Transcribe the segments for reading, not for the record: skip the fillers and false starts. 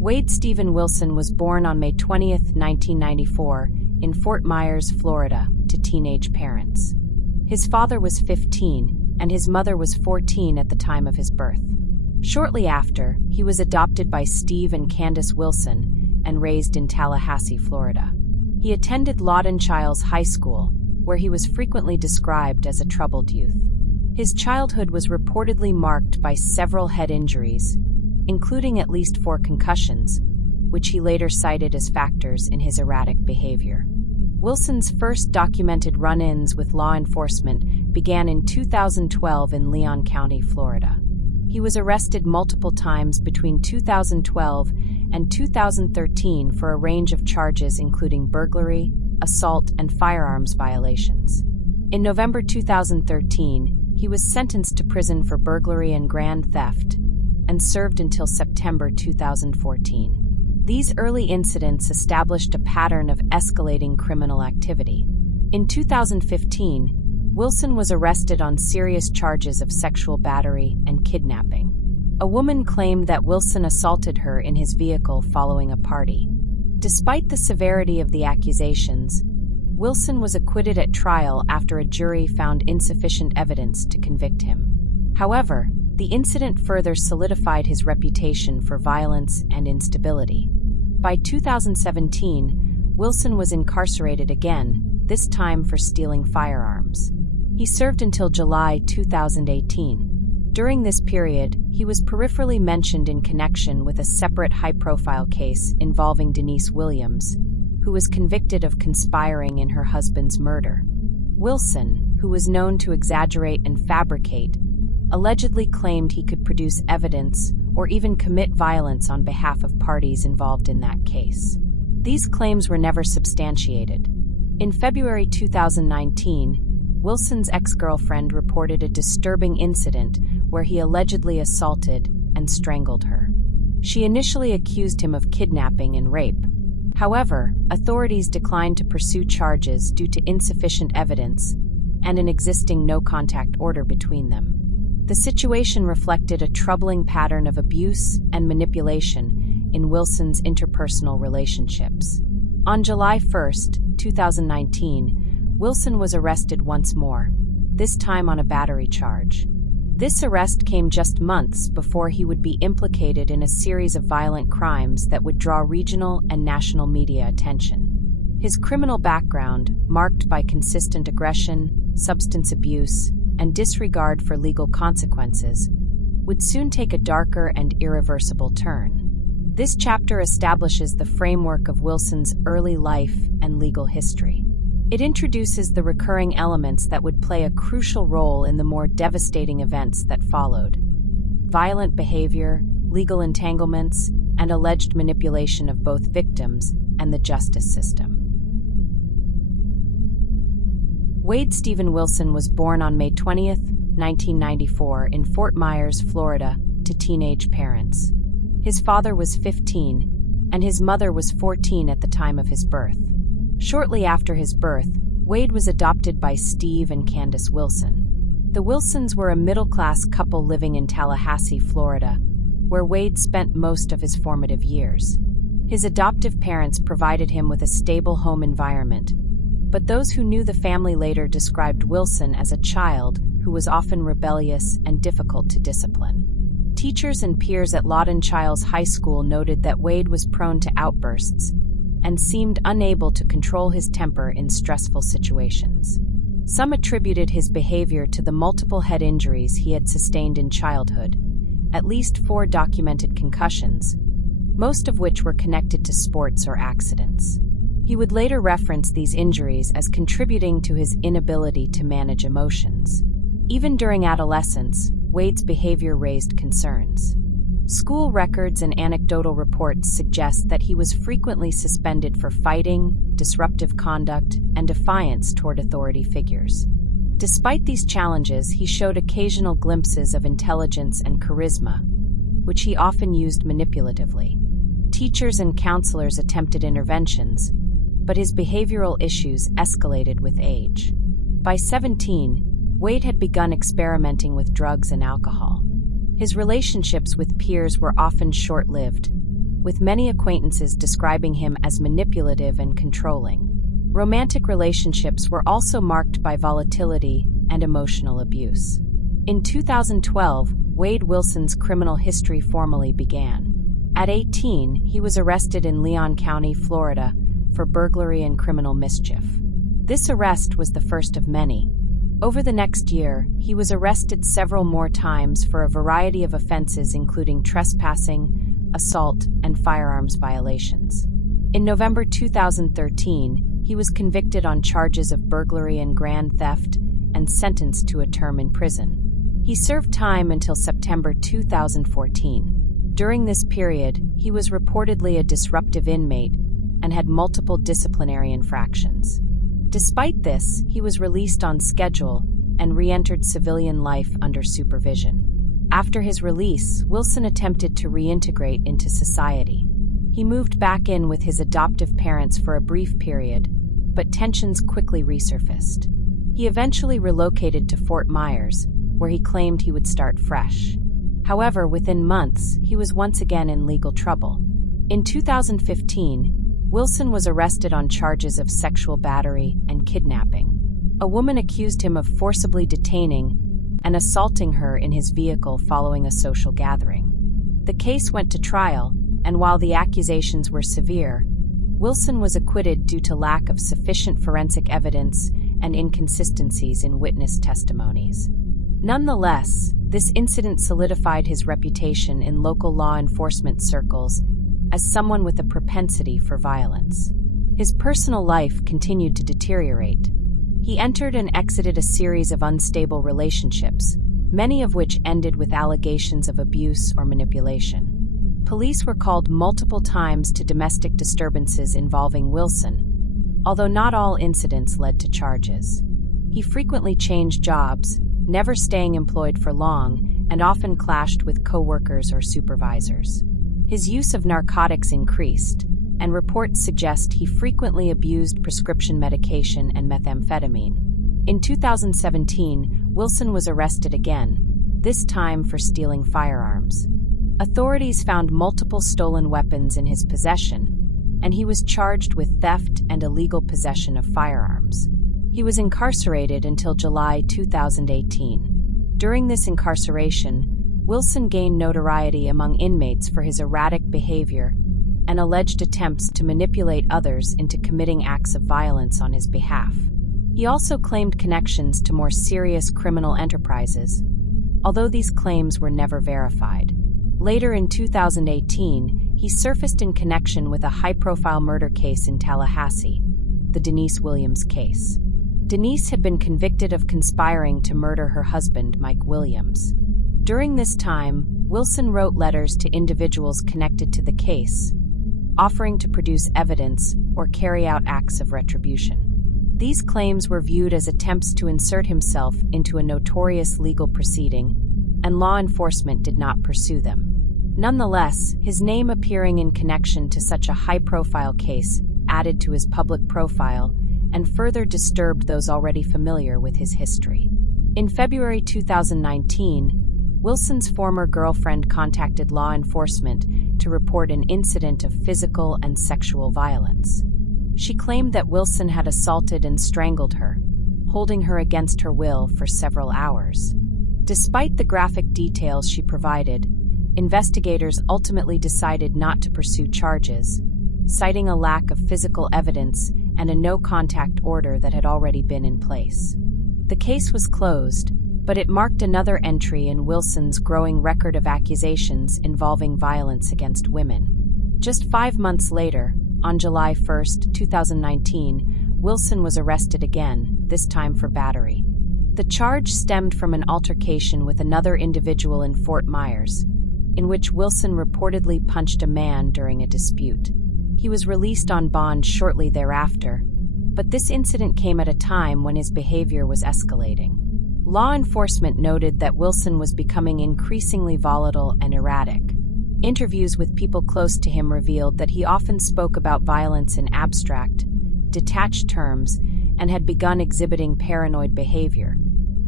Wade Stephen Wilson was born on May 20, 1994, in Fort Myers, Florida, to teenage parents. His father was 15, and his mother was 14 at the time of his birth. Shortly after, he was adopted by Steve and Candace Wilson and raised in Tallahassee, Florida. He attended Lawton Chiles High School, where he was frequently described as a troubled youth. His childhood was reportedly marked by several head injuries, including at least 4 concussions, which he later cited as factors in his erratic behavior. Wilson's first documented run-ins with law enforcement began in 2012 in Leon County, Florida. He was arrested multiple times between 2012 and 2013 for a range of charges including burglary, assault, and firearms violations. In November 2013, he was sentenced to prison for burglary and grand theft and served until September 2014. These early incidents established a pattern of escalating criminal activity. In 2015, Wilson was arrested on serious charges of sexual battery and kidnapping. A woman claimed that Wilson assaulted her in his vehicle following a party. Despite the severity of the accusations, Wilson was acquitted at trial after a jury found insufficient evidence to convict him. However, the incident further solidified his reputation for violence and instability. By 2017, Wilson was incarcerated again, this time for stealing firearms. He served until July 2018. During this period, he was peripherally mentioned in connection with a separate high-profile case involving Denise Williams, who was convicted of conspiring in her husband's murder. Wilson, who was known to exaggerate and fabricate, allegedly claimed he could produce evidence or even commit violence on behalf of parties involved in that case. These claims were never substantiated. In February 2019, Wilson's ex-girlfriend reported a disturbing incident where he allegedly assaulted and strangled her. She initially accused him of kidnapping and rape. However, authorities declined to pursue charges due to insufficient evidence and an existing no-contact order between them. The situation reflected a troubling pattern of abuse and manipulation in Wilson's interpersonal relationships. On July 1, 2019, Wilson was arrested once more, this time on a battery charge. This arrest came just months before he would be implicated in a series of violent crimes that would draw regional and national media attention. His criminal background, marked by consistent aggression, substance abuse, and disregard for legal consequences, would soon take a darker and irreversible turn. This chapter establishes the framework of Wilson's early life and legal history. It introduces the recurring elements that would play a crucial role in the more devastating events that followed: violent behavior, legal entanglements, and alleged manipulation of both victims and the justice system. Wade Stephen Wilson was born on May 20, 1994, in Fort Myers, Florida, to teenage parents. His father was 15, and his mother was 14 at the time of his birth. Shortly after his birth, Wade was adopted by Steve and Candace Wilson. The Wilsons were a middle-class couple living in Tallahassee, Florida, where Wade spent most of his formative years. His adoptive parents provided him with a stable home environment, but those who knew the family later described Wilson as a child who was often rebellious and difficult to discipline. Teachers and peers at Lawton Chiles High School noted that Wade was prone to outbursts and seemed unable to control his temper in stressful situations. Some attributed his behavior to the multiple head injuries he had sustained in childhood, at least 4 documented concussions, most of which were connected to sports or accidents. He would later reference these injuries as contributing to his inability to manage emotions. Even during adolescence, Wade's behavior raised concerns. School records and anecdotal reports suggest that he was frequently suspended for fighting, disruptive conduct, and defiance toward authority figures. Despite these challenges, he showed occasional glimpses of intelligence and charisma, which he often used manipulatively. Teachers and counselors attempted interventions, but his behavioral issues escalated with age. By 17, Wade had begun experimenting with drugs and alcohol. His relationships with peers were often short-lived, with many acquaintances describing him as manipulative and controlling. Romantic relationships were also marked by volatility and emotional abuse. In 2012, Wade Wilson's criminal history formally began. At 18, he was arrested in Leon County, Florida, for burglary and criminal mischief. This arrest was the first of many. Over the next year, he was arrested several more times for a variety of offenses including trespassing, assault, and firearms violations. In November 2013, he was convicted on charges of burglary and grand theft and sentenced to a term in prison. He served time until September 2014. During this period, he was reportedly a disruptive inmate and had multiple disciplinary infractions. Despite this, he was released on schedule and re-entered civilian life under supervision. After his release, Wilson attempted to reintegrate into society. He moved back in with his adoptive parents for a brief period, but tensions quickly resurfaced. He eventually relocated to Fort Myers, where he claimed he would start fresh. However, within months, he was once again in legal trouble. In 2015, Wilson was arrested on charges of sexual battery and kidnapping. A woman accused him of forcibly detaining and assaulting her in his vehicle following a social gathering. The case went to trial, and while the accusations were severe, Wilson was acquitted due to lack of sufficient forensic evidence and inconsistencies in witness testimonies. Nonetheless, this incident solidified his reputation in local law enforcement circles as someone with a propensity for violence. His personal life continued to deteriorate. He entered and exited a series of unstable relationships, many of which ended with allegations of abuse or manipulation. Police were called multiple times to domestic disturbances involving Wilson, although not all incidents led to charges. He frequently changed jobs, never staying employed for long, and often clashed with co-workers or supervisors. His use of narcotics increased, and reports suggest he frequently abused prescription medication and methamphetamine. In 2017, Wilson was arrested again, this time for stealing firearms. Authorities found multiple stolen weapons in his possession, and he was charged with theft and illegal possession of firearms. He was incarcerated until July 2018. During this incarceration, Wilson gained notoriety among inmates for his erratic behavior and alleged attempts to manipulate others into committing acts of violence on his behalf. He also claimed connections to more serious criminal enterprises, although these claims were never verified. Later in 2018, he surfaced in connection with a high-profile murder case in Tallahassee, the Denise Williams case. Denise had been convicted of conspiring to murder her husband, Mike Williams. During this time, Wilson wrote letters to individuals connected to the case, offering to produce evidence or carry out acts of retribution. These claims were viewed as attempts to insert himself into a notorious legal proceeding, and law enforcement did not pursue them. Nonetheless, his name appearing in connection to such a high-profile case added to his public profile and further disturbed those already familiar with his history. In February 2019, Wilson's former girlfriend contacted law enforcement to report an incident of physical and sexual violence. She claimed that Wilson had assaulted and strangled her, holding her against her will for several hours. Despite the graphic details she provided, investigators ultimately decided not to pursue charges, citing a lack of physical evidence and a no-contact order that had already been in place. The case was closed, but it marked another entry in Wilson's growing record of accusations involving violence against women. Just 5 months later, on July 1, 2019, Wilson was arrested again, this time for battery. The charge stemmed from an altercation with another individual in Fort Myers, in which Wilson reportedly punched a man during a dispute. He was released on bond shortly thereafter, but this incident came at a time when his behavior was escalating. Law enforcement noted that Wilson was becoming increasingly volatile and erratic. Interviews with people close to him revealed that he often spoke about violence in abstract, detached terms and had begun exhibiting paranoid behavior,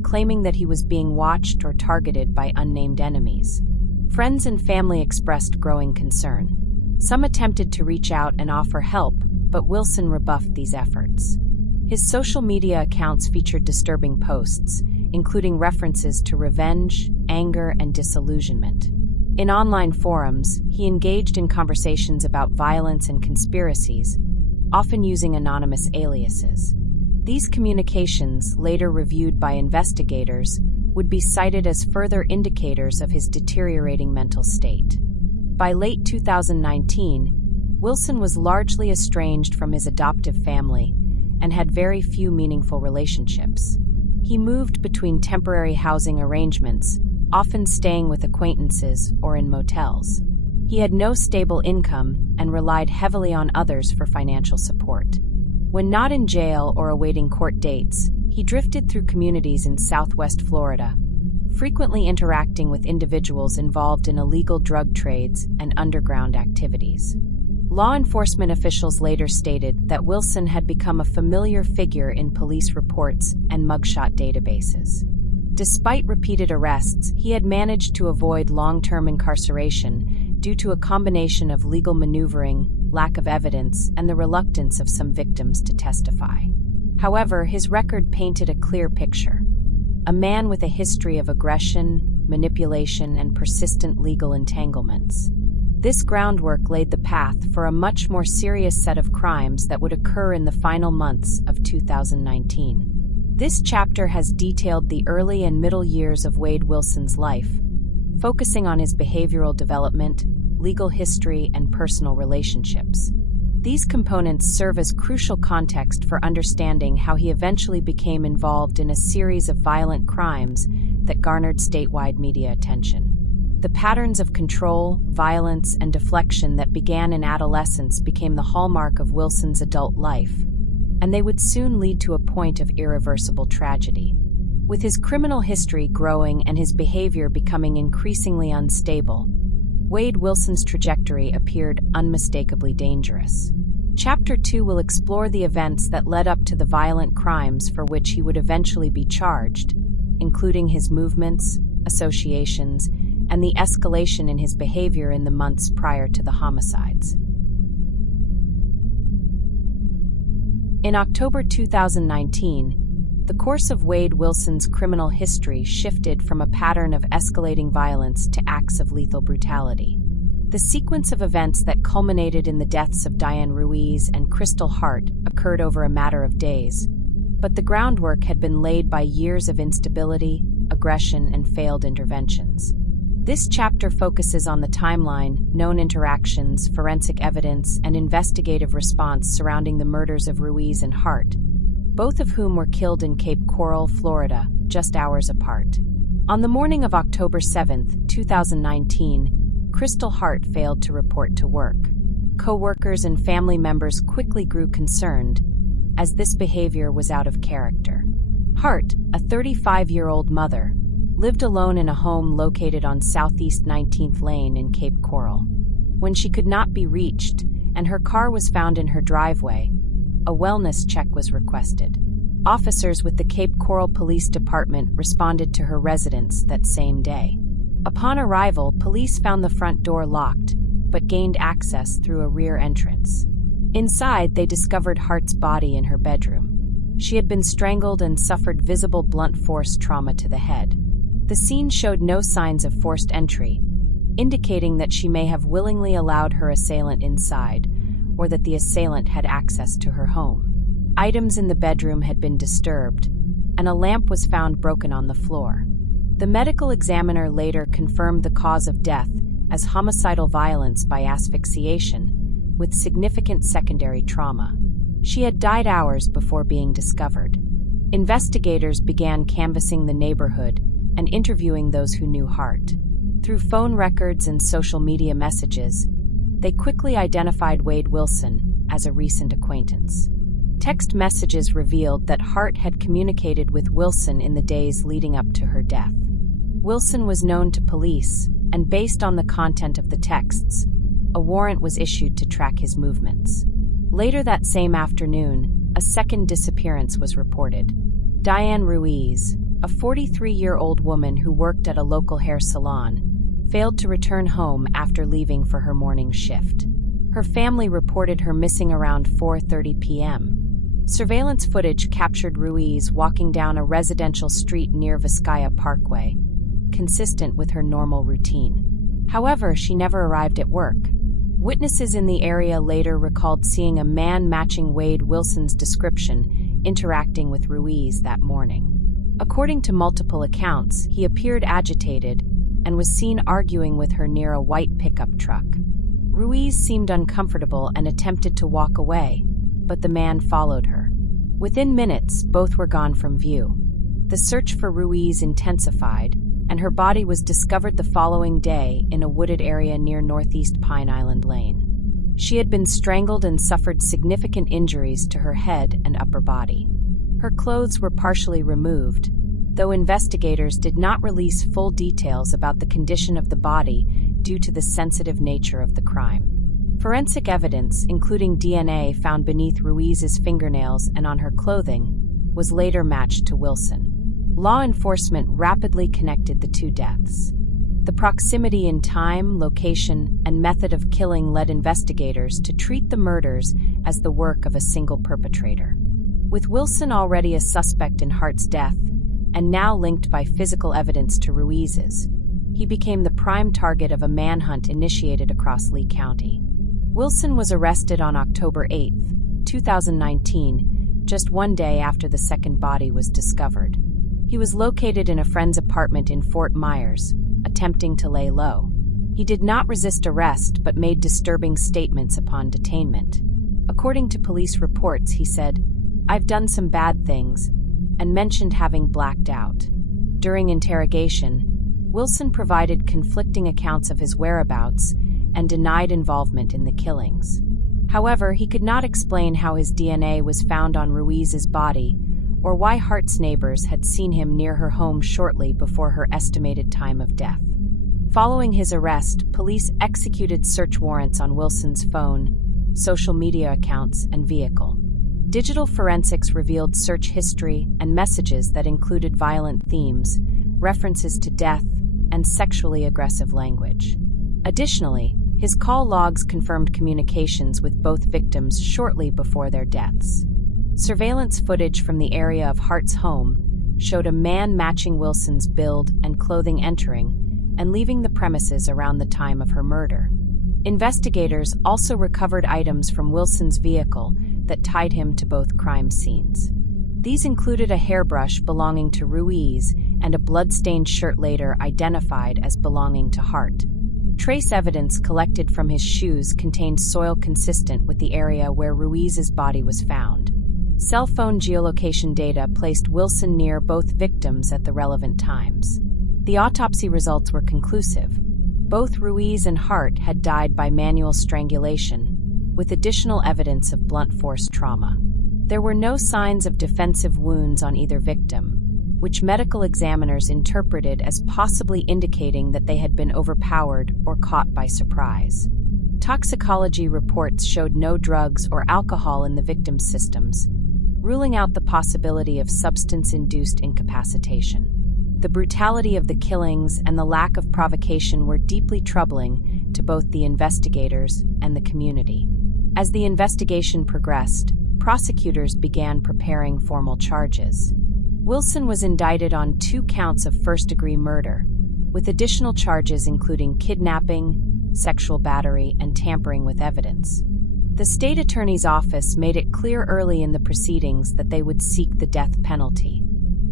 claiming that he was being watched or targeted by unnamed enemies. Friends and family expressed growing concern. Some attempted to reach out and offer help, but Wilson rebuffed these efforts. His social media accounts featured disturbing posts, including references to revenge, anger, and disillusionment. In online forums, he engaged in conversations about violence and conspiracies, often using anonymous aliases. These communications, later reviewed by investigators, would be cited as further indicators of his deteriorating mental state. By late 2019, Wilson was largely estranged from his adoptive family and had very few meaningful relationships. He moved between temporary housing arrangements, often staying with acquaintances or in motels. He had no stable income and relied heavily on others for financial support. When not in jail or awaiting court dates, he drifted through communities in Southwest Florida, frequently interacting with individuals involved in illegal drug trades and underground activities. Law enforcement officials later stated that Wilson had become a familiar figure in police reports and mugshot databases. Despite repeated arrests, he had managed to avoid long-term incarceration due to a combination of legal maneuvering, lack of evidence, and the reluctance of some victims to testify. However, his record painted a clear picture. A man with a history of aggression, manipulation, and persistent legal entanglements. This groundwork laid the path for a much more serious set of crimes that would occur in the final months of 2019. This chapter has detailed the early and middle years of Wade Wilson's life, focusing on his behavioral development, legal history, and personal relationships. These components serve as crucial context for understanding how he eventually became involved in a series of violent crimes that garnered statewide media attention. The patterns of control, violence, and deflection that began in adolescence became the hallmark of Wilson's adult life, and they would soon lead to a point of irreversible tragedy. With his criminal history growing and his behavior becoming increasingly unstable, Wade Wilson's trajectory appeared unmistakably dangerous. Chapter 2 will explore the events that led up to the violent crimes for which he would eventually be charged, including his movements, associations, and the escalation in his behavior in the months prior to the homicides. In October 2019, the course of Wade Wilson's criminal history shifted from a pattern of escalating violence to acts of lethal brutality. The sequence of events that culminated in the deaths of Diane Ruiz and Krystal Hart occurred over a matter of days, but the groundwork had been laid by years of instability, aggression, and failed interventions. This chapter focuses on the timeline, known interactions, forensic evidence, and investigative response surrounding the murders of Ruiz and Hart, both of whom were killed in Cape Coral, Florida, just hours apart. On the morning of October 7, 2019, Krystal Hart failed to report to work. Co-workers and family members quickly grew concerned, as this behavior was out of character. Hart, a 35-year-old mother, lived alone in a home located on Southeast 19th Lane in Cape Coral. When she could not be reached, and her car was found in her driveway, a wellness check was requested. Officers with the Cape Coral Police Department responded to her residence that same day. Upon arrival, police found the front door locked, but gained access through a rear entrance. Inside, they discovered Hart's body in her bedroom. She had been strangled and suffered visible blunt force trauma to the head. The scene showed no signs of forced entry, indicating that she may have willingly allowed her assailant inside, or that the assailant had access to her home. Items in the bedroom had been disturbed, and a lamp was found broken on the floor. The medical examiner later confirmed the cause of death as homicidal violence by asphyxiation, with significant secondary trauma. She had died hours before being discovered. Investigators began canvassing the neighborhood and interviewing those who knew Hart. Through phone records and social media messages, they quickly identified Wade Wilson as a recent acquaintance. Text messages revealed that Hart had communicated with Wilson in the days leading up to her death. Wilson was known to police, and based on the content of the texts, a warrant was issued to track his movements. Later that same afternoon, a second disappearance was reported. Diane Ruiz, a 43-year-old woman who worked at a local hair salon, failed to return home after leaving for her morning shift. Her family reported her missing around 4:30 p.m. Surveillance footage captured Ruiz walking down a residential street near Vizcaya Parkway, consistent with her normal routine. However, she never arrived at work. Witnesses in the area later recalled seeing a man matching Wade Wilson's description interacting with Ruiz that morning. According to multiple accounts, he appeared agitated and was seen arguing with her near a white pickup truck. Ruiz seemed uncomfortable and attempted to walk away, but the man followed her. Within minutes, both were gone from view. The search for Ruiz intensified, and her body was discovered the following day in a wooded area near Northeast Pine Island Lane. She had been strangled and suffered significant injuries to her head and upper body. Her clothes were partially removed, though investigators did not release full details about the condition of the body due to the sensitive nature of the crime. Forensic evidence, including DNA found beneath Ruiz's fingernails and on her clothing, was later matched to Wilson. Law enforcement rapidly connected the two deaths. The proximity in time, location, and method of killing led investigators to treat the murders as the work of a single perpetrator. With Wilson already a suspect in Hart's death, and now linked by physical evidence to Ruiz's, he became the prime target of a manhunt initiated across Lee County. Wilson was arrested on October 8, 2019, just one day after the second body was discovered. He was located in a friend's apartment in Fort Myers, attempting to lay low. He did not resist arrest but made disturbing statements upon detainment. According to police reports, he said, "I've done some bad things," and mentioned having blacked out. During interrogation, Wilson provided conflicting accounts of his whereabouts and denied involvement in the killings. However, he could not explain how his DNA was found on Ruiz's body or why Hart's neighbors had seen him near her home shortly before her estimated time of death. Following his arrest, police executed search warrants on Wilson's phone, social media accounts, and vehicle. Digital forensics revealed search history and messages that included violent themes, references to death, and sexually aggressive language. Additionally, his call logs confirmed communications with both victims shortly before their deaths. Surveillance footage from the area of Hart's home showed a man matching Wilson's build and clothing entering and leaving the premises around the time of her murder. Investigators also recovered items from Wilson's vehicle that tied him to both crime scenes. These included a hairbrush belonging to Ruiz and a blood-stained shirt later identified as belonging to Hart. Trace evidence collected from his shoes contained soil consistent with the area where Ruiz's body was found. Cell phone geolocation data placed Wilson near both victims at the relevant times. The autopsy results were conclusive. Both Ruiz and Hart had died by manual strangulation, with additional evidence of blunt force trauma. There were no signs of defensive wounds on either victim, which medical examiners interpreted as possibly indicating that they had been overpowered or caught by surprise. Toxicology reports showed no drugs or alcohol in the victims' systems, ruling out the possibility of substance-induced incapacitation. The brutality of the killings and the lack of provocation were deeply troubling to both the investigators and the community. As the investigation progressed, prosecutors began preparing formal charges. Wilson was indicted on 2 counts of first-degree murder, with additional charges including kidnapping, sexual battery, and tampering with evidence. The state attorney's office made it clear early in the proceedings that they would seek the death penalty.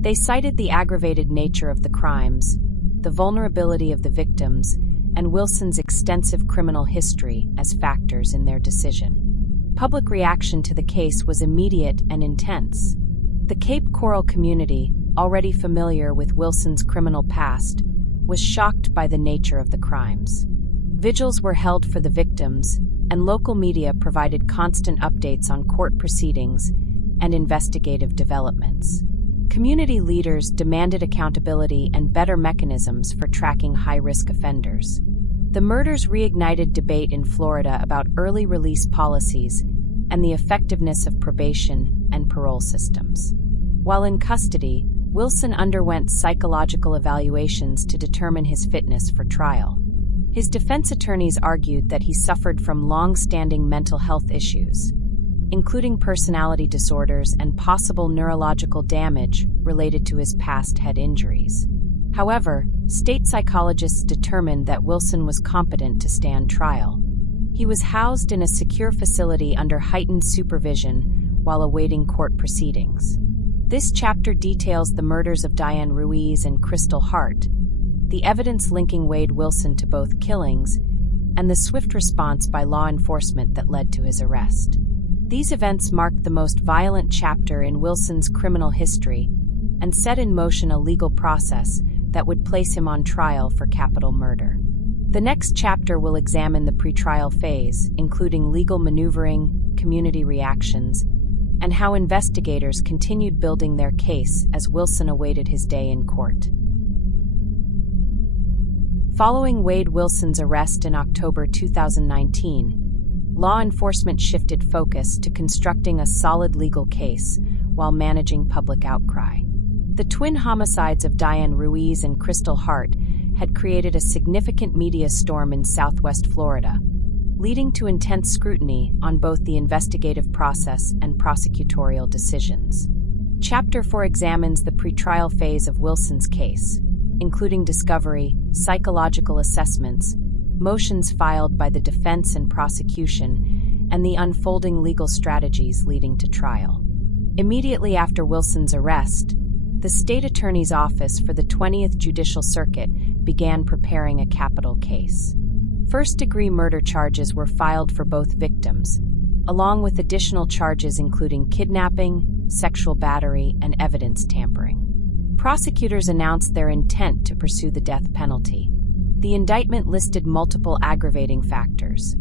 They cited the aggravated nature of the crimes, the vulnerability of the victims, and Wilson's extensive criminal history as factors in their decision. Public reaction to the case was immediate and intense. The Cape Coral community, already familiar with Wilson's criminal past, was shocked by the nature of the crimes. Vigils were held for the victims, and local media provided constant updates on court proceedings and investigative developments. Community leaders demanded accountability and better mechanisms for tracking high-risk offenders. The murders reignited debate in Florida about early release policies and the effectiveness of probation and parole systems. While in custody, Wilson underwent psychological evaluations to determine his fitness for trial. His defense attorneys argued that he suffered from long-standing mental health issues, including personality disorders and possible neurological damage related to his past head injuries. However, state psychologists determined that Wilson was competent to stand trial. He was housed in a secure facility under heightened supervision while awaiting court proceedings. This chapter details the murders of Diane Ruiz and Krystal Hart, the evidence linking Wade Wilson to both killings, and the swift response by law enforcement that led to his arrest. These events marked the most violent chapter in Wilson's criminal history and set in motion a legal process that would place him on trial for capital murder. The next chapter will examine the pretrial phase, including legal maneuvering, community reactions, and how investigators continued building their case as Wilson awaited his day in court. Following Wade Wilson's arrest in October 2019, law enforcement shifted focus to constructing a solid legal case while managing public outcry. The twin homicides of Diane Ruiz and Krystal Hart had created a significant media storm in Southwest Florida, leading to intense scrutiny on both the investigative process and prosecutorial decisions. Chapter 4 examines the pretrial phase of Wilson's case, including discovery, psychological assessments, motions filed by the defense and prosecution, and the unfolding legal strategies leading to trial. Immediately after Wilson's arrest, the state attorney's office for the 20th Judicial Circuit began preparing a capital case. First-degree murder charges were filed for both victims, along with additional charges including kidnapping, sexual battery, and evidence tampering. Prosecutors announced their intent to pursue the death penalty. The indictment listed multiple aggravating factors: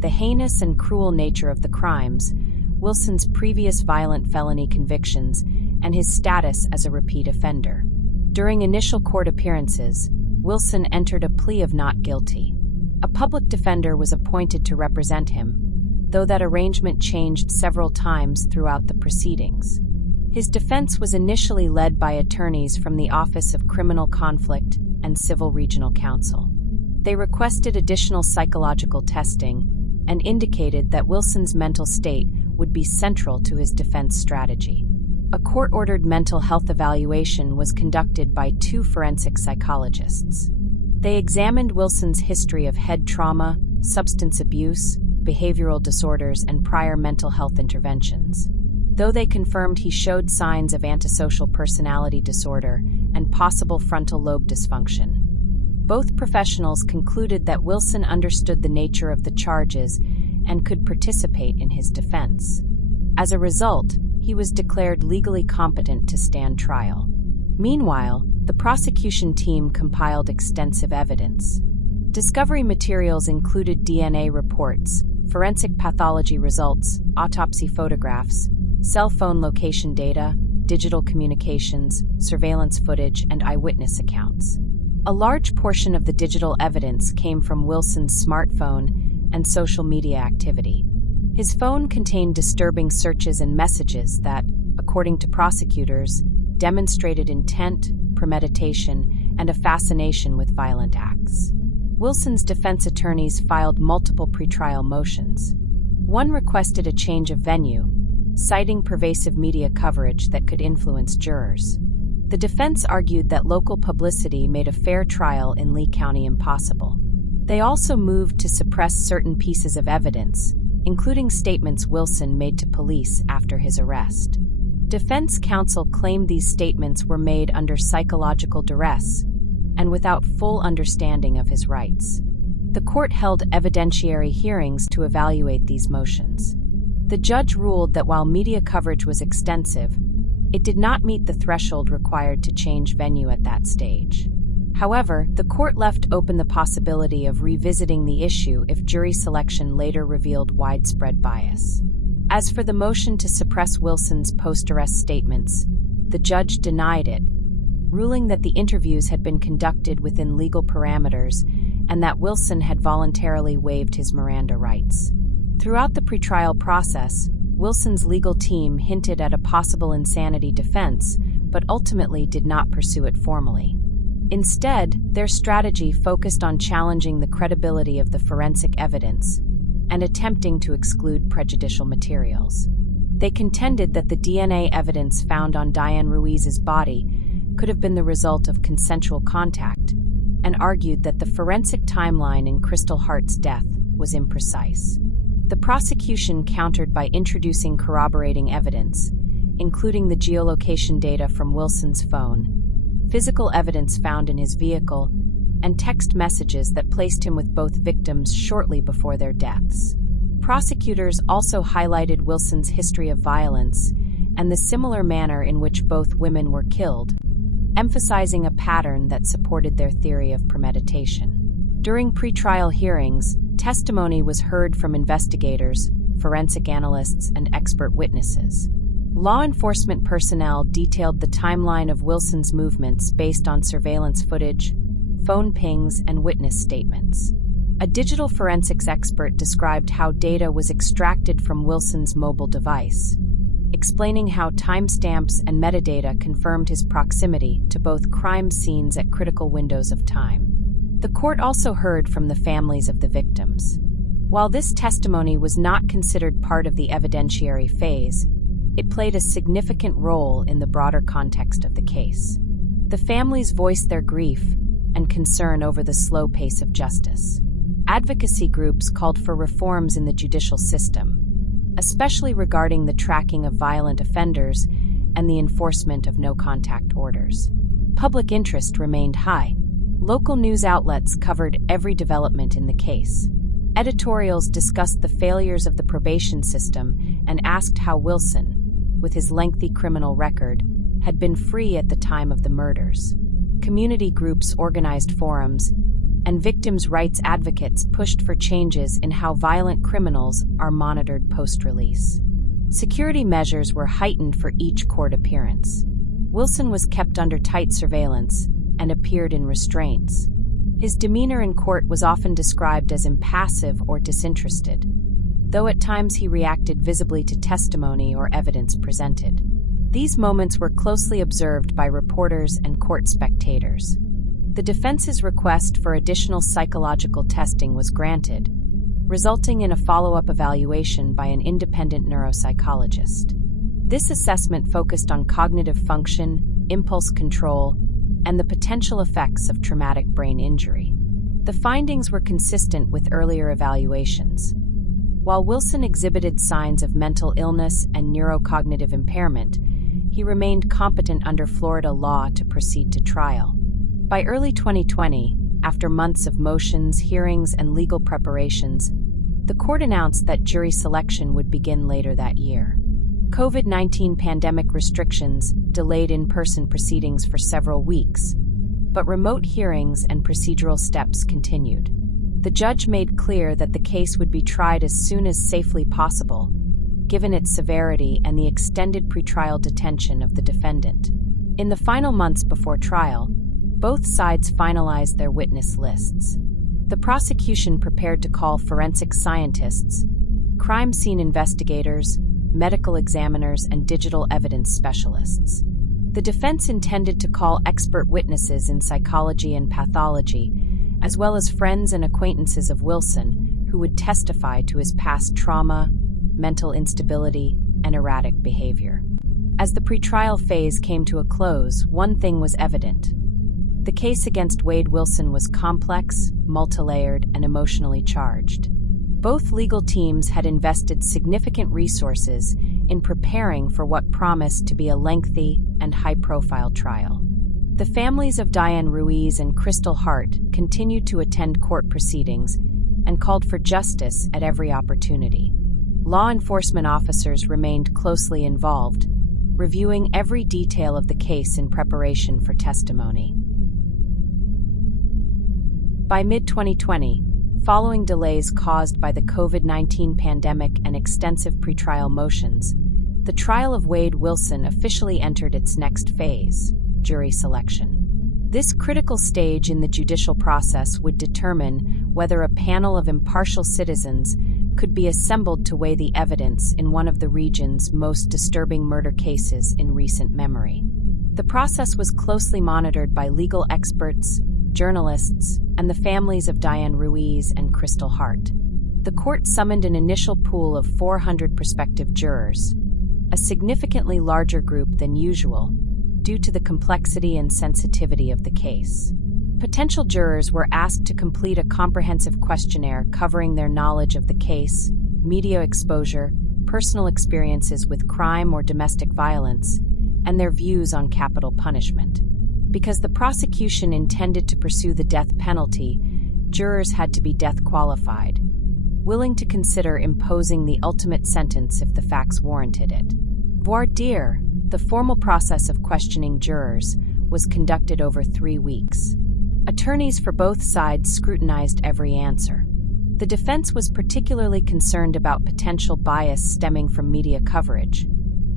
the heinous and cruel nature of the crimes, Wilson's previous violent felony convictions, and his status as a repeat offender. During initial court appearances, Wilson entered a plea of not guilty. A public defender was appointed to represent him, though that arrangement changed several times throughout the proceedings. His defense was initially led by attorneys from the Office of Criminal Conflict and Civil Regional Counsel. They requested additional psychological testing and indicated that Wilson's mental state would be central to his defense strategy. A court-ordered mental health evaluation was conducted by 2 forensic psychologists. They examined Wilson's history of head trauma, substance abuse, behavioral disorders, and prior mental health interventions. Though they confirmed he showed signs of antisocial personality disorder and possible frontal lobe dysfunction, both professionals concluded that Wilson understood the nature of the charges and could participate in his defense. As a result, he was declared legally competent to stand trial. Meanwhile, the prosecution team compiled extensive evidence. Discovery materials included DNA reports, forensic pathology results, autopsy photographs, cell phone location data, digital communications, surveillance footage, and eyewitness accounts. A large portion of the digital evidence came from Wilson's smartphone and social media activity. His phone contained disturbing searches and messages that, according to prosecutors, demonstrated intent, premeditation, and a fascination with violent acts. Wilson's defense attorneys filed multiple pretrial motions. One requested a change of venue, citing pervasive media coverage that could influence jurors. The defense argued that local publicity made a fair trial in Lee County impossible. They also moved to suppress certain pieces of evidence, including statements Wilson made to police after his arrest. Defense counsel claimed these statements were made under psychological duress and without full understanding of his rights. The court held evidentiary hearings to evaluate these motions. The judge ruled that while media coverage was extensive, it did not meet the threshold required to change venue at that stage. However, the court left open the possibility of revisiting the issue if jury selection later revealed widespread bias. As for the motion to suppress Wilson's post-arrest statements, the judge denied it, ruling that the interviews had been conducted within legal parameters and that Wilson had voluntarily waived his Miranda rights. Throughout the pretrial process, Wilson's legal team hinted at a possible insanity defense, but ultimately did not pursue it formally. Instead, their strategy focused on challenging the credibility of the forensic evidence and attempting to exclude prejudicial materials. They contended that the DNA evidence found on Diane Ruiz's body could have been the result of consensual contact, and argued that the forensic timeline in Krystal Hart's death was imprecise. The prosecution countered by introducing corroborating evidence, including the geolocation data from Wilson's phone, physical evidence found in his vehicle, and text messages that placed him with both victims shortly before their deaths. Prosecutors also highlighted Wilson's history of violence and the similar manner in which both women were killed, emphasizing a pattern that supported their theory of premeditation. During pretrial hearings, testimony was heard from investigators, forensic analysts, and expert witnesses. Law enforcement personnel detailed the timeline of Wilson's movements based on surveillance footage, phone pings, and witness statements. A digital forensics expert described how data was extracted from Wilson's mobile device, explaining how timestamps and metadata confirmed his proximity to both crime scenes at critical windows of time. The court also heard from the families of the victims. While this testimony was not considered part of the evidentiary phase, it played a significant role in the broader context of the case. The families voiced their grief and concern over the slow pace of justice. Advocacy groups called for reforms in the judicial system, especially regarding the tracking of violent offenders and the enforcement of no-contact orders. Public interest remained high. Local news outlets covered every development in the case. Editorials discussed the failures of the probation system and asked how Wilson, with his lengthy criminal record, had been free at the time of the murders. Community groups organized forums, and victims' rights advocates pushed for changes in how violent criminals are monitored post-release. Security measures were heightened for each court appearance. Wilson was kept under tight surveillance and appeared in restraints. His demeanor in court was often described as impassive or disinterested, though at times he reacted visibly to testimony or evidence presented. These moments were closely observed by reporters and court spectators. The defense's request for additional psychological testing was granted, resulting in a follow-up evaluation by an independent neuropsychologist. This assessment focused on cognitive function, impulse control, and the potential effects of traumatic brain injury. The findings were consistent with earlier evaluations. While Wilson exhibited signs of mental illness and neurocognitive impairment, he remained competent under Florida law to proceed to trial. By early 2020, after months of motions, hearings, and legal preparations, the court announced that jury selection would begin later that year. COVID-19 pandemic restrictions delayed in-person proceedings for several weeks, but remote hearings and procedural steps continued. The judge made clear that the case would be tried as soon as safely possible, given its severity and the extended pretrial detention of the defendant. In the final months before trial, both sides finalized their witness lists. The prosecution prepared to call forensic scientists, crime scene investigators, medical examiners, and digital evidence specialists. The defense intended to call expert witnesses in psychology and pathology, as well as friends and acquaintances of Wilson who would testify to his past trauma, mental instability, and erratic behavior. As the pretrial phase came to a close, one thing was evident. The case against Wade Wilson was complex, multilayered, and emotionally charged. Both legal teams had invested significant resources in preparing for what promised to be a lengthy and high-profile trial. The families of Diane Ruiz and Krystal Hart continued to attend court proceedings and called for justice at every opportunity. Law enforcement officers remained closely involved, reviewing every detail of the case in preparation for testimony. By mid-2020, following delays caused by the COVID-19 pandemic and extensive pretrial motions, the trial of Wade Wilson officially entered its next phase, jury selection. This critical stage in the judicial process would determine whether a panel of impartial citizens could be assembled to weigh the evidence in one of the region's most disturbing murder cases in recent memory. The process was closely monitored by legal experts, journalists, and the families of Diane Ruiz and Krystal Hart. The court summoned an initial pool of 400 prospective jurors, a significantly larger group than usual, due to the complexity and sensitivity of the case. Potential jurors were asked to complete a comprehensive questionnaire covering their knowledge of the case, media exposure, personal experiences with crime or domestic violence, and their views on capital punishment. Because the prosecution intended to pursue the death penalty, jurors had to be death qualified, willing to consider imposing the ultimate sentence if the facts warranted it. Voir dire, the formal process of questioning jurors, was conducted over 3 weeks. Attorneys for both sides scrutinized every answer. The defense was particularly concerned about potential bias stemming from media coverage,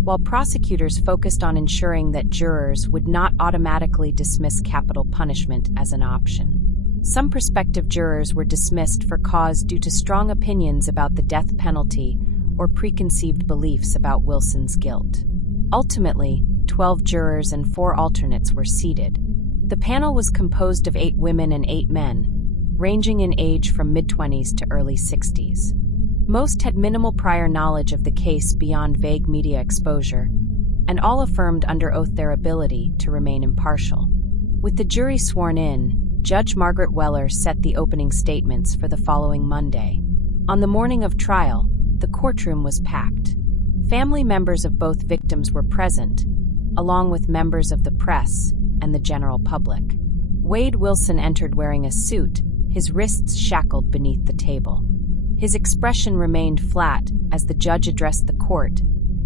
while prosecutors focused on ensuring that jurors would not automatically dismiss capital punishment as an option. Some prospective jurors were dismissed for cause due to strong opinions about the death penalty or preconceived beliefs about Wilson's guilt. Ultimately, 12 jurors and 4 alternates were seated. The panel was composed of 8 women and 8 men, ranging in age from mid-20s to early 60s. Most had minimal prior knowledge of the case beyond vague media exposure, and all affirmed under oath their ability to remain impartial. With the jury sworn in, Judge Margaret Weller set the opening statements for the following Monday. On the morning of trial, the courtroom was packed. Family members of both victims were present, along with members of the press and the general public. Wade Wilson entered wearing a suit, his wrists shackled beneath the table. His expression remained flat as the judge addressed the court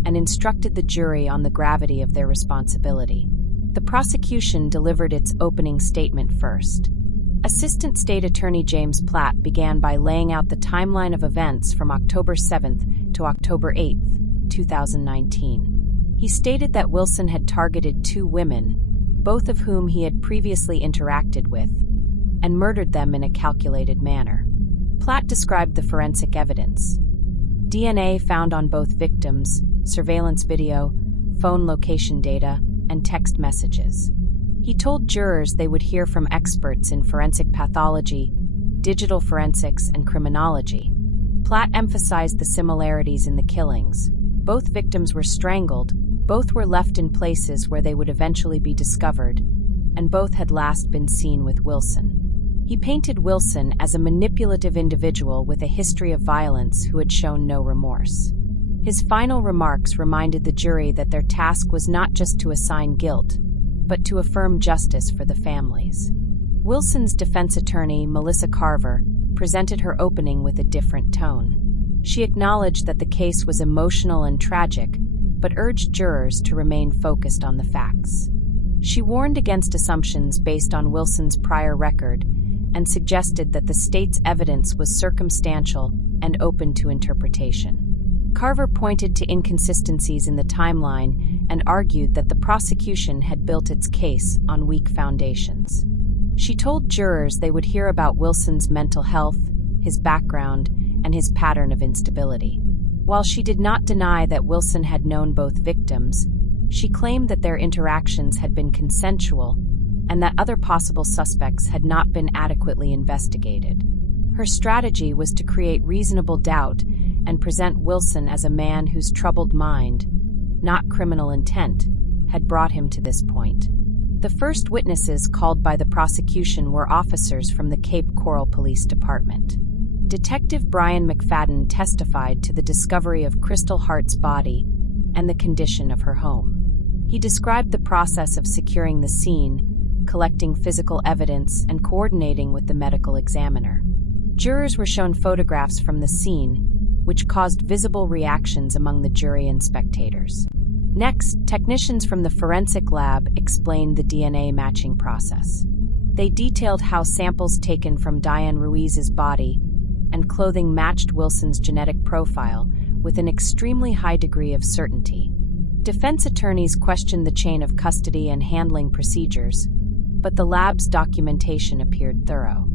and instructed the jury on the gravity of their responsibility. The prosecution delivered its opening statement first. Assistant State Attorney James Platt began by laying out the timeline of events from October 7th to October 8th, 2019. He stated that Wilson had targeted 2 women, both of whom he had previously interacted with, and murdered them in a calculated manner. Platt described the forensic evidence: DNA found on both victims, surveillance video, phone location data, and text messages. He told jurors they would hear from experts in forensic pathology, digital forensics, and criminology. Platt emphasized the similarities in the killings. Both victims were strangled, both were left in places where they would eventually be discovered, and both had last been seen with Wilson. He painted Wilson as a manipulative individual with a history of violence who had shown no remorse. His final remarks reminded the jury that their task was not just to assign guilt, but to affirm justice for the families. Wilson's defense attorney, Melissa Carver, presented her opening with a different tone. She acknowledged that the case was emotional and tragic, but urged jurors to remain focused on the facts. She warned against assumptions based on Wilson's prior record and suggested that the state's evidence was circumstantial and open to interpretation. Carver pointed to inconsistencies in the timeline and argued that the prosecution had built its case on weak foundations. She told jurors they would hear about Wilson's mental health, his background, and his pattern of instability. While she did not deny that Wilson had known both victims, she claimed that their interactions had been consensual and that other possible suspects had not been adequately investigated. Her strategy was to create reasonable doubt and present Wilson as a man whose troubled mind, not criminal intent, had brought him to this point. The first witnesses called by the prosecution were officers from the Cape Coral Police Department. Detective Brian McFadden testified to the discovery of Krystal Hart's body and the condition of her home. He described the process of securing the scene, collecting physical evidence, and coordinating with the medical examiner. Jurors were shown photographs from the scene, which caused visible reactions among the jury and spectators. Next, technicians from the forensic lab explained the DNA matching process. They detailed how samples taken from Diane Ruiz's body and clothing matched Wilson's genetic profile with an extremely high degree of certainty. Defense attorneys questioned the chain of custody and handling procedures, but the lab's documentation appeared thorough.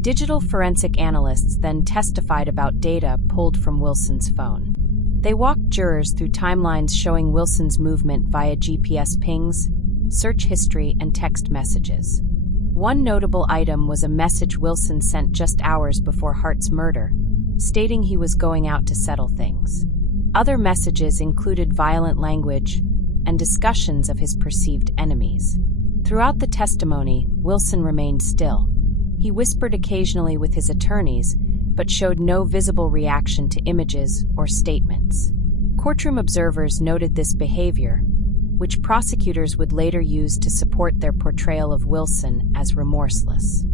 Digital forensic analysts then testified about data pulled from Wilson's phone. They walked jurors through timelines showing Wilson's movement via GPS pings, search history, and text messages. One notable item was a message Wilson sent just hours before Hart's murder, stating he was going out to settle things. Other messages included violent language and discussions of his perceived enemies. Throughout the testimony, Wilson remained still. He whispered occasionally with his attorneys, but showed no visible reaction to images or statements. Courtroom observers noted this behavior, which prosecutors would later use to support their portrayal of Wilson as remorseless.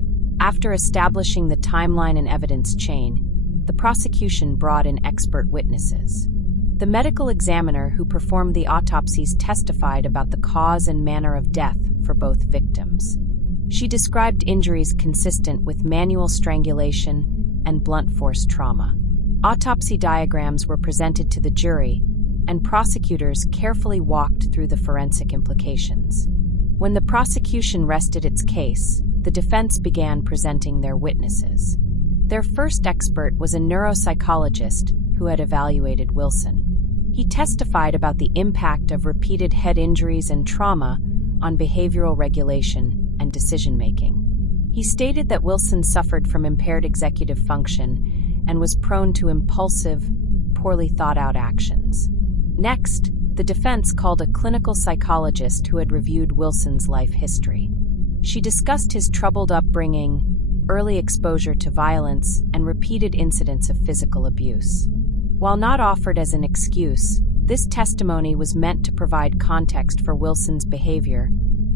After establishing the timeline and evidence chain, the prosecution brought in expert witnesses. The medical examiner who performed the autopsies testified about the cause and manner of death for both victims. She described injuries consistent with manual strangulation and blunt force trauma. Autopsy diagrams were presented to the jury, and prosecutors carefully walked through the forensic implications. When the prosecution rested its case, the defense began presenting their witnesses. Their first expert was a neuropsychologist who had evaluated Wilson. He testified about the impact of repeated head injuries and trauma on behavioral regulation and decision-making. He stated that Wilson suffered from impaired executive function and was prone to impulsive, poorly thought-out actions. Next, the defense called a clinical psychologist who had reviewed Wilson's life history. She discussed his troubled upbringing, early exposure to violence, and repeated incidents of physical abuse. While not offered as an excuse, this testimony was meant to provide context for Wilson's behavior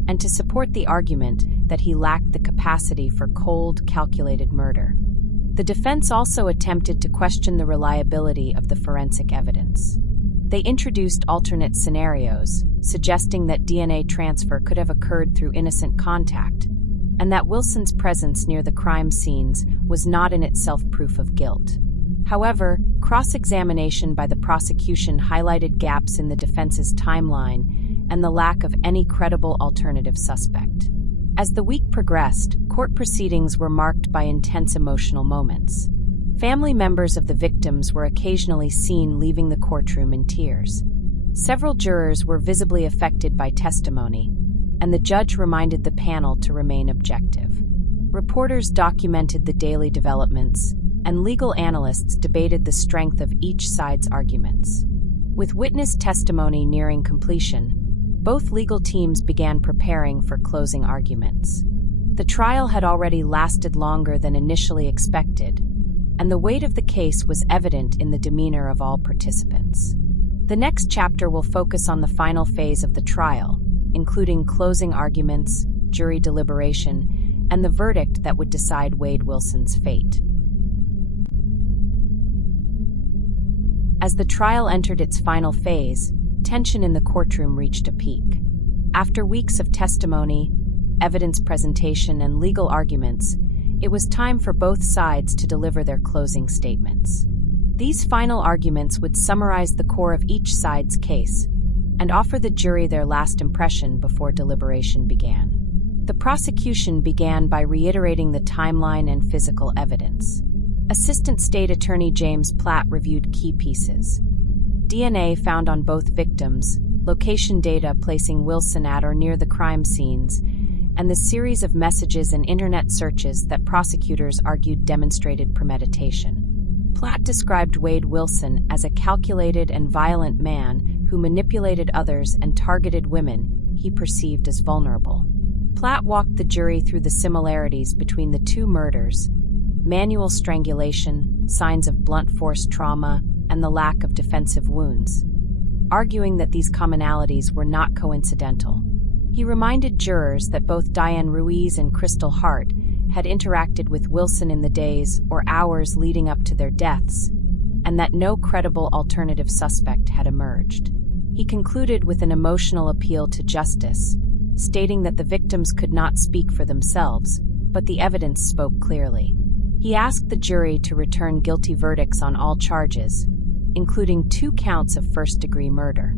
and to support the argument that he lacked the capacity for cold, calculated murder. The defense also attempted to question the reliability of the forensic evidence. They introduced alternate scenarios, suggesting that DNA transfer could have occurred through innocent contact, and that Wilson's presence near the crime scenes was not in itself proof of guilt. However, cross-examination by the prosecution highlighted gaps in the defense's timeline and the lack of any credible alternative suspect. As the week progressed, court proceedings were marked by intense emotional moments. Family members of the victims were occasionally seen leaving the courtroom in tears. Several jurors were visibly affected by testimony, and the judge reminded the panel to remain objective. Reporters documented the daily developments, and legal analysts debated the strength of each side's arguments. With witness testimony nearing completion, both legal teams began preparing for closing arguments. The trial had already lasted longer than initially expected, and the weight of the case was evident in the demeanor of all participants. The next chapter will focus on the final phase of the trial, including closing arguments, jury deliberation, and the verdict that would decide Wade Wilson's fate. As the trial entered its final phase, tension in the courtroom reached a peak. After weeks of testimony, evidence presentation, and legal arguments, it was time for both sides to deliver their closing statements. These final arguments would summarize the core of each side's case and offer the jury their last impression before deliberation began. The prosecution began by reiterating the timeline and physical evidence. Assistant State Attorney James Platt reviewed key pieces: DNA found on both victims, location data placing Wilson at or near the crime scenes, and the series of messages and internet searches that prosecutors argued demonstrated premeditation. Platt described Wade Wilson as a calculated and violent man who manipulated others and targeted women he perceived as vulnerable. Platt walked the jury through the similarities between the two murders: manual strangulation, signs of blunt force trauma, and the lack of defensive wounds, arguing that these commonalities were not coincidental. He reminded jurors that both Diane Ruiz and Krystal Hart had interacted with Wilson in the days or hours leading up to their deaths, and that no credible alternative suspect had emerged. He concluded with an emotional appeal to justice, stating that the victims could not speak for themselves, but the evidence spoke clearly. He asked the jury to return guilty verdicts on all charges, including 2 counts of first-degree murder.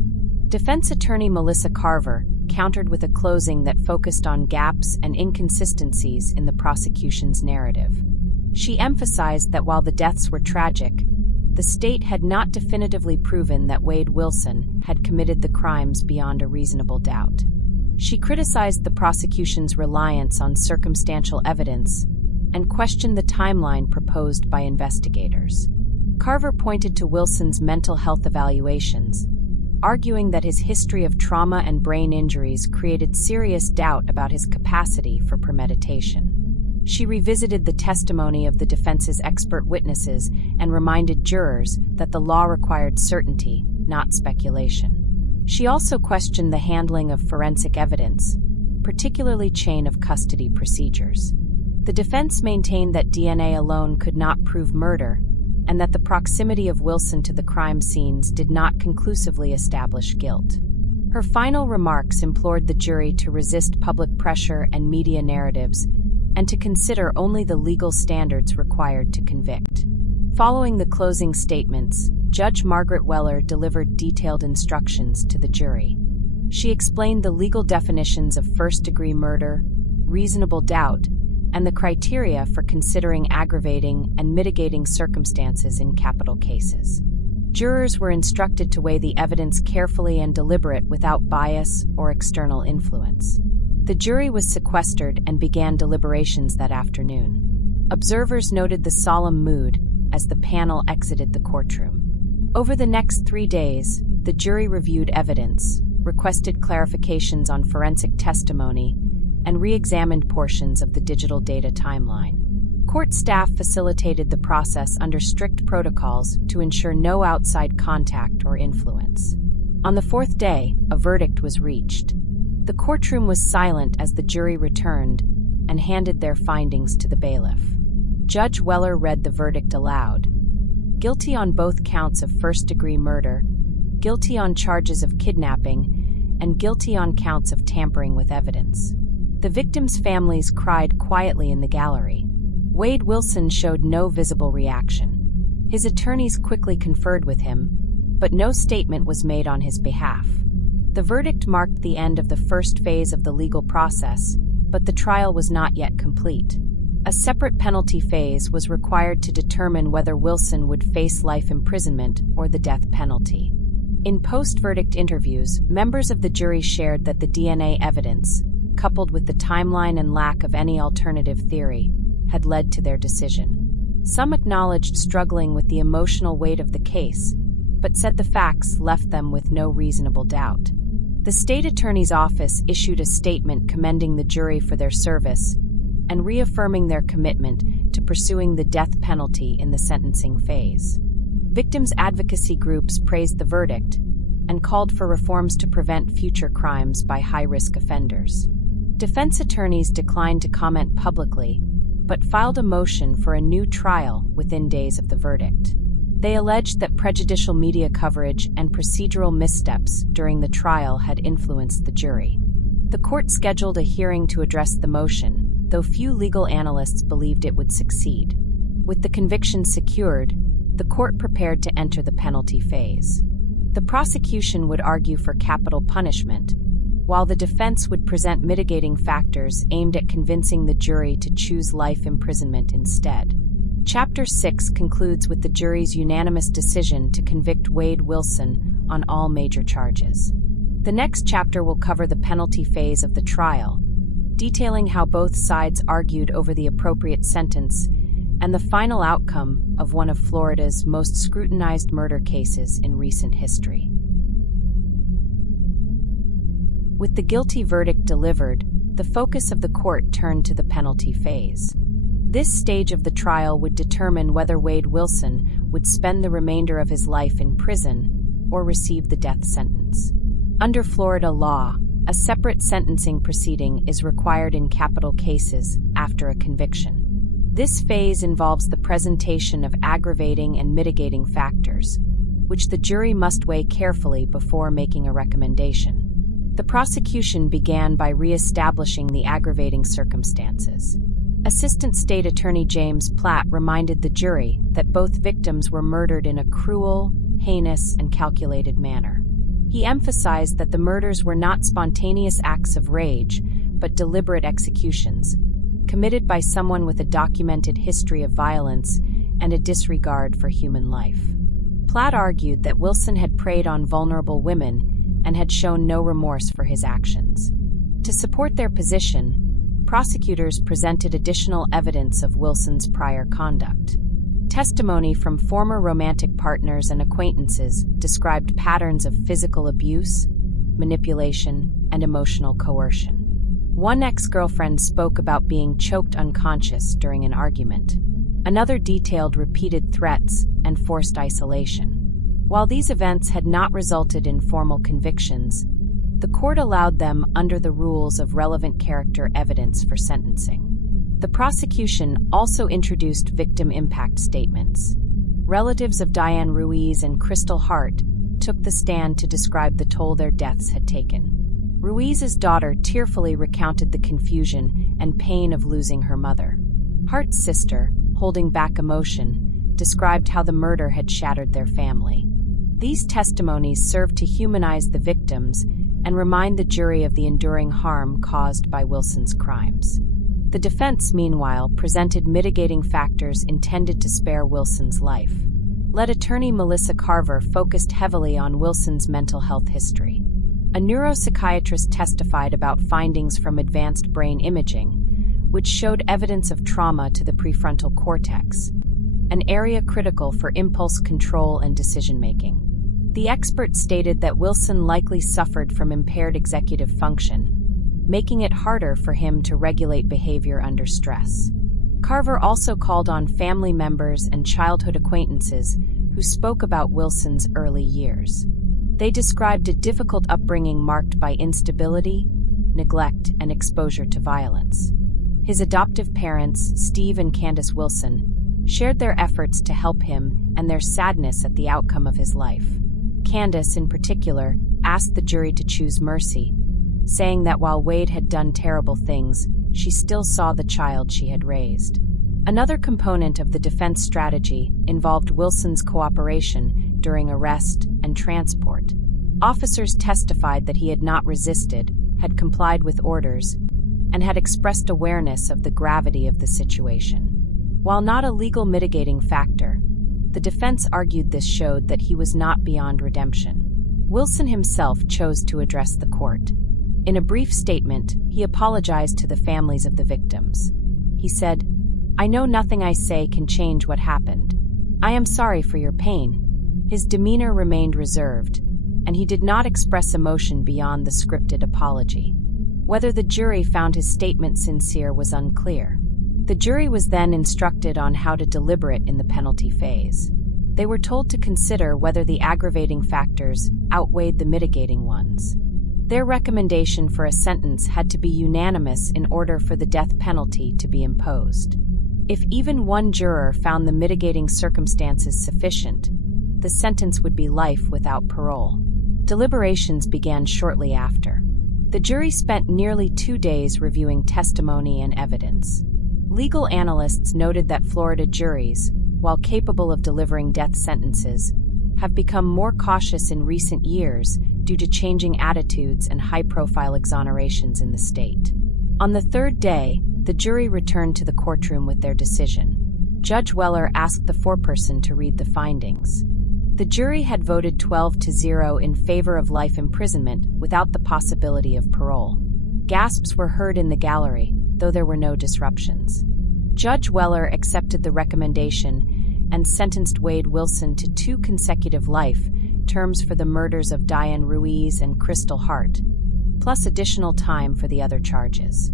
Defense attorney Melissa Carver countered with a closing that focused on gaps and inconsistencies in the prosecution's narrative. She emphasized that while the deaths were tragic, the state had not definitively proven that Wade Wilson had committed the crimes beyond a reasonable doubt. She criticized the prosecution's reliance on circumstantial evidence and questioned the timeline proposed by investigators. Carver pointed to Wilson's mental health evaluations, arguing that his history of trauma and brain injuries created serious doubt about his capacity for premeditation. She revisited the testimony of the defense's expert witnesses and reminded jurors that the law required certainty, not speculation. She also questioned the handling of forensic evidence, particularly chain of custody procedures. The defense maintained that DNA alone could not prove murder, and that the proximity of Wilson to the crime scenes did not conclusively establish guilt. Her final remarks implored the jury to resist public pressure and media narratives, and to consider only the legal standards required to convict. Following the closing statements, Judge Margaret Weller delivered detailed instructions to the jury. She explained the legal definitions of first-degree murder, reasonable doubt, and the criteria for considering aggravating and mitigating circumstances in capital cases. Jurors were instructed to weigh the evidence carefully and deliberate without bias or external influence. The jury was sequestered and began deliberations that afternoon. Observers noted the solemn mood as the panel exited the courtroom. Over the next 3 days, the jury reviewed evidence, requested clarifications on forensic testimony, and re-examined portions of the digital data timeline. Court staff facilitated the process under strict protocols to ensure no outside contact or influence. On the 4th day, a verdict was reached. The courtroom was silent as the jury returned and handed their findings to the bailiff. Judge Weller read the verdict aloud. Guilty on both counts of first-degree murder, guilty on charges of kidnapping, and guilty on counts of tampering with evidence. The victims' families cried quietly in the gallery. Wade Wilson showed no visible reaction. His attorneys quickly conferred with him, but no statement was made on his behalf. The verdict marked the end of the first phase of the legal process, but the trial was not yet complete. A separate penalty phase was required to determine whether Wilson would face life imprisonment or the death penalty. In post-verdict interviews, members of the jury shared that the DNA evidence, coupled with the timeline and lack of any alternative theory, had led to their decision. Some acknowledged struggling with the emotional weight of the case, but said the facts left them with no reasonable doubt. The state attorney's office issued a statement commending the jury for their service and reaffirming their commitment to pursuing the death penalty in the sentencing phase. Victims' advocacy groups praised the verdict and called for reforms to prevent future crimes by high-risk offenders. Defense attorneys declined to comment publicly, but filed a motion for a new trial within days of the verdict. They alleged that prejudicial media coverage and procedural missteps during the trial had influenced the jury. The court scheduled a hearing to address the motion, though few legal analysts believed it would succeed. With the conviction secured, the court prepared to enter the penalty phase. The prosecution would argue for capital punishment, while the defense would present mitigating factors aimed at convincing the jury to choose life imprisonment instead. Chapter 6 concludes with the jury's unanimous decision to convict Wade Wilson on all major charges. The next chapter will cover the penalty phase of the trial, detailing how both sides argued over the appropriate sentence and the final outcome of one of Florida's most scrutinized murder cases in recent history. With the guilty verdict delivered, the focus of the court turned to the penalty phase. This stage of the trial would determine whether Wade Wilson would spend the remainder of his life in prison or receive the death sentence. Under Florida law, a separate sentencing proceeding is required in capital cases after a conviction. This phase involves the presentation of aggravating and mitigating factors, which the jury must weigh carefully before making a recommendation. The prosecution began by re-establishing the aggravating circumstances. Assistant State Attorney James Platt reminded the jury that both victims were murdered in a cruel, heinous, and calculated manner. He emphasized that the murders were not spontaneous acts of rage, but deliberate executions, committed by someone with a documented history of violence and a disregard for human life. Platt argued that Wilson had preyed on vulnerable women and had shown no remorse for his actions. To support their position, prosecutors presented additional evidence of Wilson's prior conduct. Testimony from former romantic partners and acquaintances described patterns of physical abuse, manipulation, and emotional coercion. One ex-girlfriend spoke about being choked unconscious during an argument. Another detailed repeated threats and forced isolation. While these events had not resulted in formal convictions, the court allowed them under the rules of relevant character evidence for sentencing. The prosecution also introduced victim impact statements. Relatives of Diane Ruiz and Krystal Hart took the stand to describe the toll their deaths had taken. Ruiz's daughter tearfully recounted the confusion and pain of losing her mother. Hart's sister, holding back emotion, described how the murder had shattered their family. These testimonies served to humanize the victims and remind the jury of the enduring harm caused by Wilson's crimes. The defense, meanwhile, presented mitigating factors intended to spare Wilson's life. Lead attorney Melissa Carver focused heavily on Wilson's mental health history. A neuropsychiatrist testified about findings from advanced brain imaging, which showed evidence of trauma to the prefrontal cortex, an area critical for impulse control and decision-making. The expert stated that Wilson likely suffered from impaired executive function, making it harder for him to regulate behavior under stress. Carver also called on family members and childhood acquaintances who spoke about Wilson's early years. They described a difficult upbringing marked by instability, neglect, and exposure to violence. His adoptive parents, Steve and Candace Wilson, shared their efforts to help him and their sadness at the outcome of his life. Candace, in particular, asked the jury to choose mercy, saying that while Wade had done terrible things, she still saw the child she had raised. Another component of the defense strategy involved Wilson's cooperation during arrest and transport. Officers testified that he had not resisted, had complied with orders, and had expressed awareness of the gravity of the situation. While not a legal mitigating factor, the defense argued this showed that he was not beyond redemption. Wilson himself chose to address the court. In a brief statement, he apologized to the families of the victims. He said, "I know nothing I say can change what happened. I am sorry for your pain." His demeanor remained reserved, and he did not express emotion beyond the scripted apology. Whether the jury found his statement sincere was unclear. The jury was then instructed on how to deliberate in the penalty phase. They were told to consider whether the aggravating factors outweighed the mitigating ones. Their recommendation for a sentence had to be unanimous in order for the death penalty to be imposed. If even one juror found the mitigating circumstances sufficient, the sentence would be life without parole. Deliberations began shortly after. The jury spent nearly 2 days reviewing testimony and evidence. Legal analysts noted that Florida juries, while capable of delivering death sentences, have become more cautious in recent years due to changing attitudes and high-profile exonerations in the state. On the 3rd day, the jury returned to the courtroom with their decision. Judge Weller asked the foreperson to read the findings. The jury had voted 12-0 in favor of life imprisonment without the possibility of parole. Gasps were heard in the gallery, though there were no disruptions. Judge Weller accepted the recommendation and sentenced Wade Wilson to 2 consecutive life terms for the murders of Diane Ruiz and Krystal Hart, plus additional time for the other charges.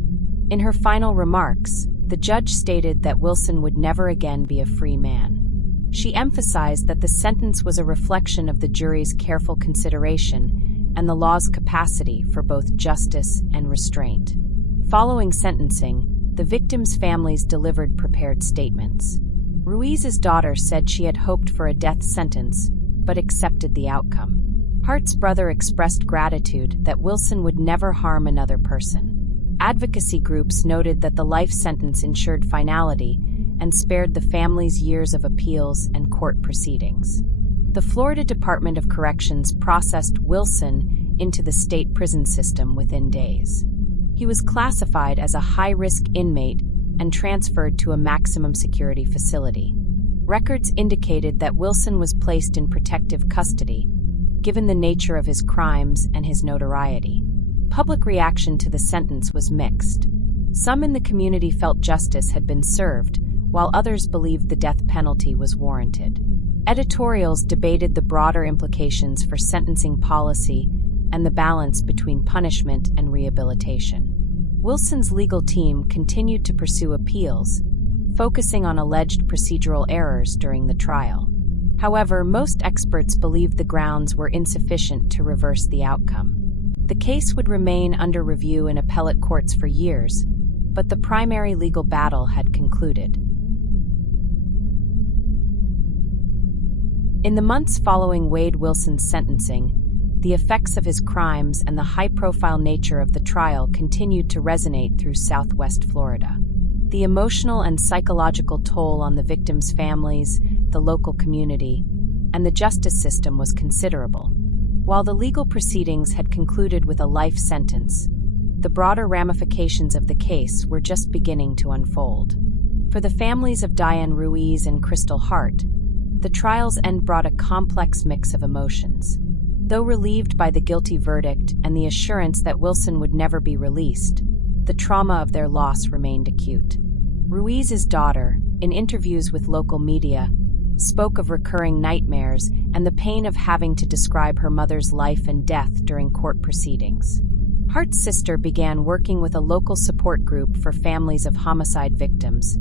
In her final remarks, the judge stated that Wilson would never again be a free man. She emphasized that the sentence was a reflection of the jury's careful consideration and the law's capacity for both justice and restraint. Following sentencing, the victims' families delivered prepared statements. Ruiz's daughter said she had hoped for a death sentence, but accepted the outcome. Hart's brother expressed gratitude that Wilson would never harm another person. Advocacy groups noted that the life sentence ensured finality and spared the family's years of appeals and court proceedings. The Florida Department of Corrections processed Wilson into the state prison system within days. He was classified as a high-risk inmate and transferred to a maximum security facility. Records indicated that Wilson was placed in protective custody, given the nature of his crimes and his notoriety. Public reaction to the sentence was mixed. Some in the community felt justice had been served, while others believed the death penalty was warranted. Editorials debated the broader implications for sentencing policy and the balance between punishment and rehabilitation. Wilson's legal team continued to pursue appeals, focusing on alleged procedural errors during the trial. However, most experts believed the grounds were insufficient to reverse the outcome. The case would remain under review in appellate courts for years, but the primary legal battle had concluded. In the months following Wade Wilson's sentencing, the effects of his crimes and the high-profile nature of the trial continued to resonate through Southwest Florida. The emotional and psychological toll on the victims' families, the local community, and the justice system was considerable. While the legal proceedings had concluded with a life sentence, the broader ramifications of the case were just beginning to unfold. For the families of Diane Ruiz and Krystal Hart, the trial's end brought a complex mix of emotions. Though relieved by the guilty verdict and the assurance that Wilson would never be released, the trauma of their loss remained acute. Ruiz's daughter, in interviews with local media, spoke of recurring nightmares and the pain of having to describe her mother's life and death during court proceedings. Hart's sister began working with a local support group for families of homicide victims,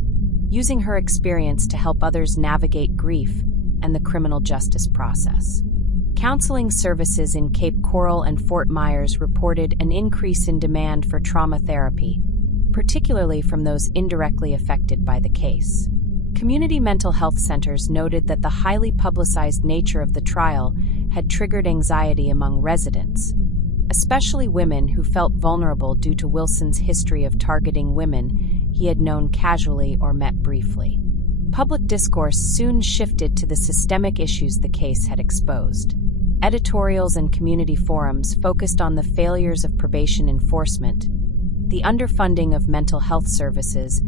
using her experience to help others navigate grief and the criminal justice process. Counseling services in Cape Coral and Fort Myers reported an increase in demand for trauma therapy, particularly from those indirectly affected by the case. Community mental health centers noted that the highly publicized nature of the trial had triggered anxiety among residents, especially women who felt vulnerable due to Wilson's history of targeting women he had known casually or met briefly. Public discourse soon shifted to the systemic issues the case had exposed. Editorials and community forums focused on the failures of probation enforcement, the underfunding of mental health services,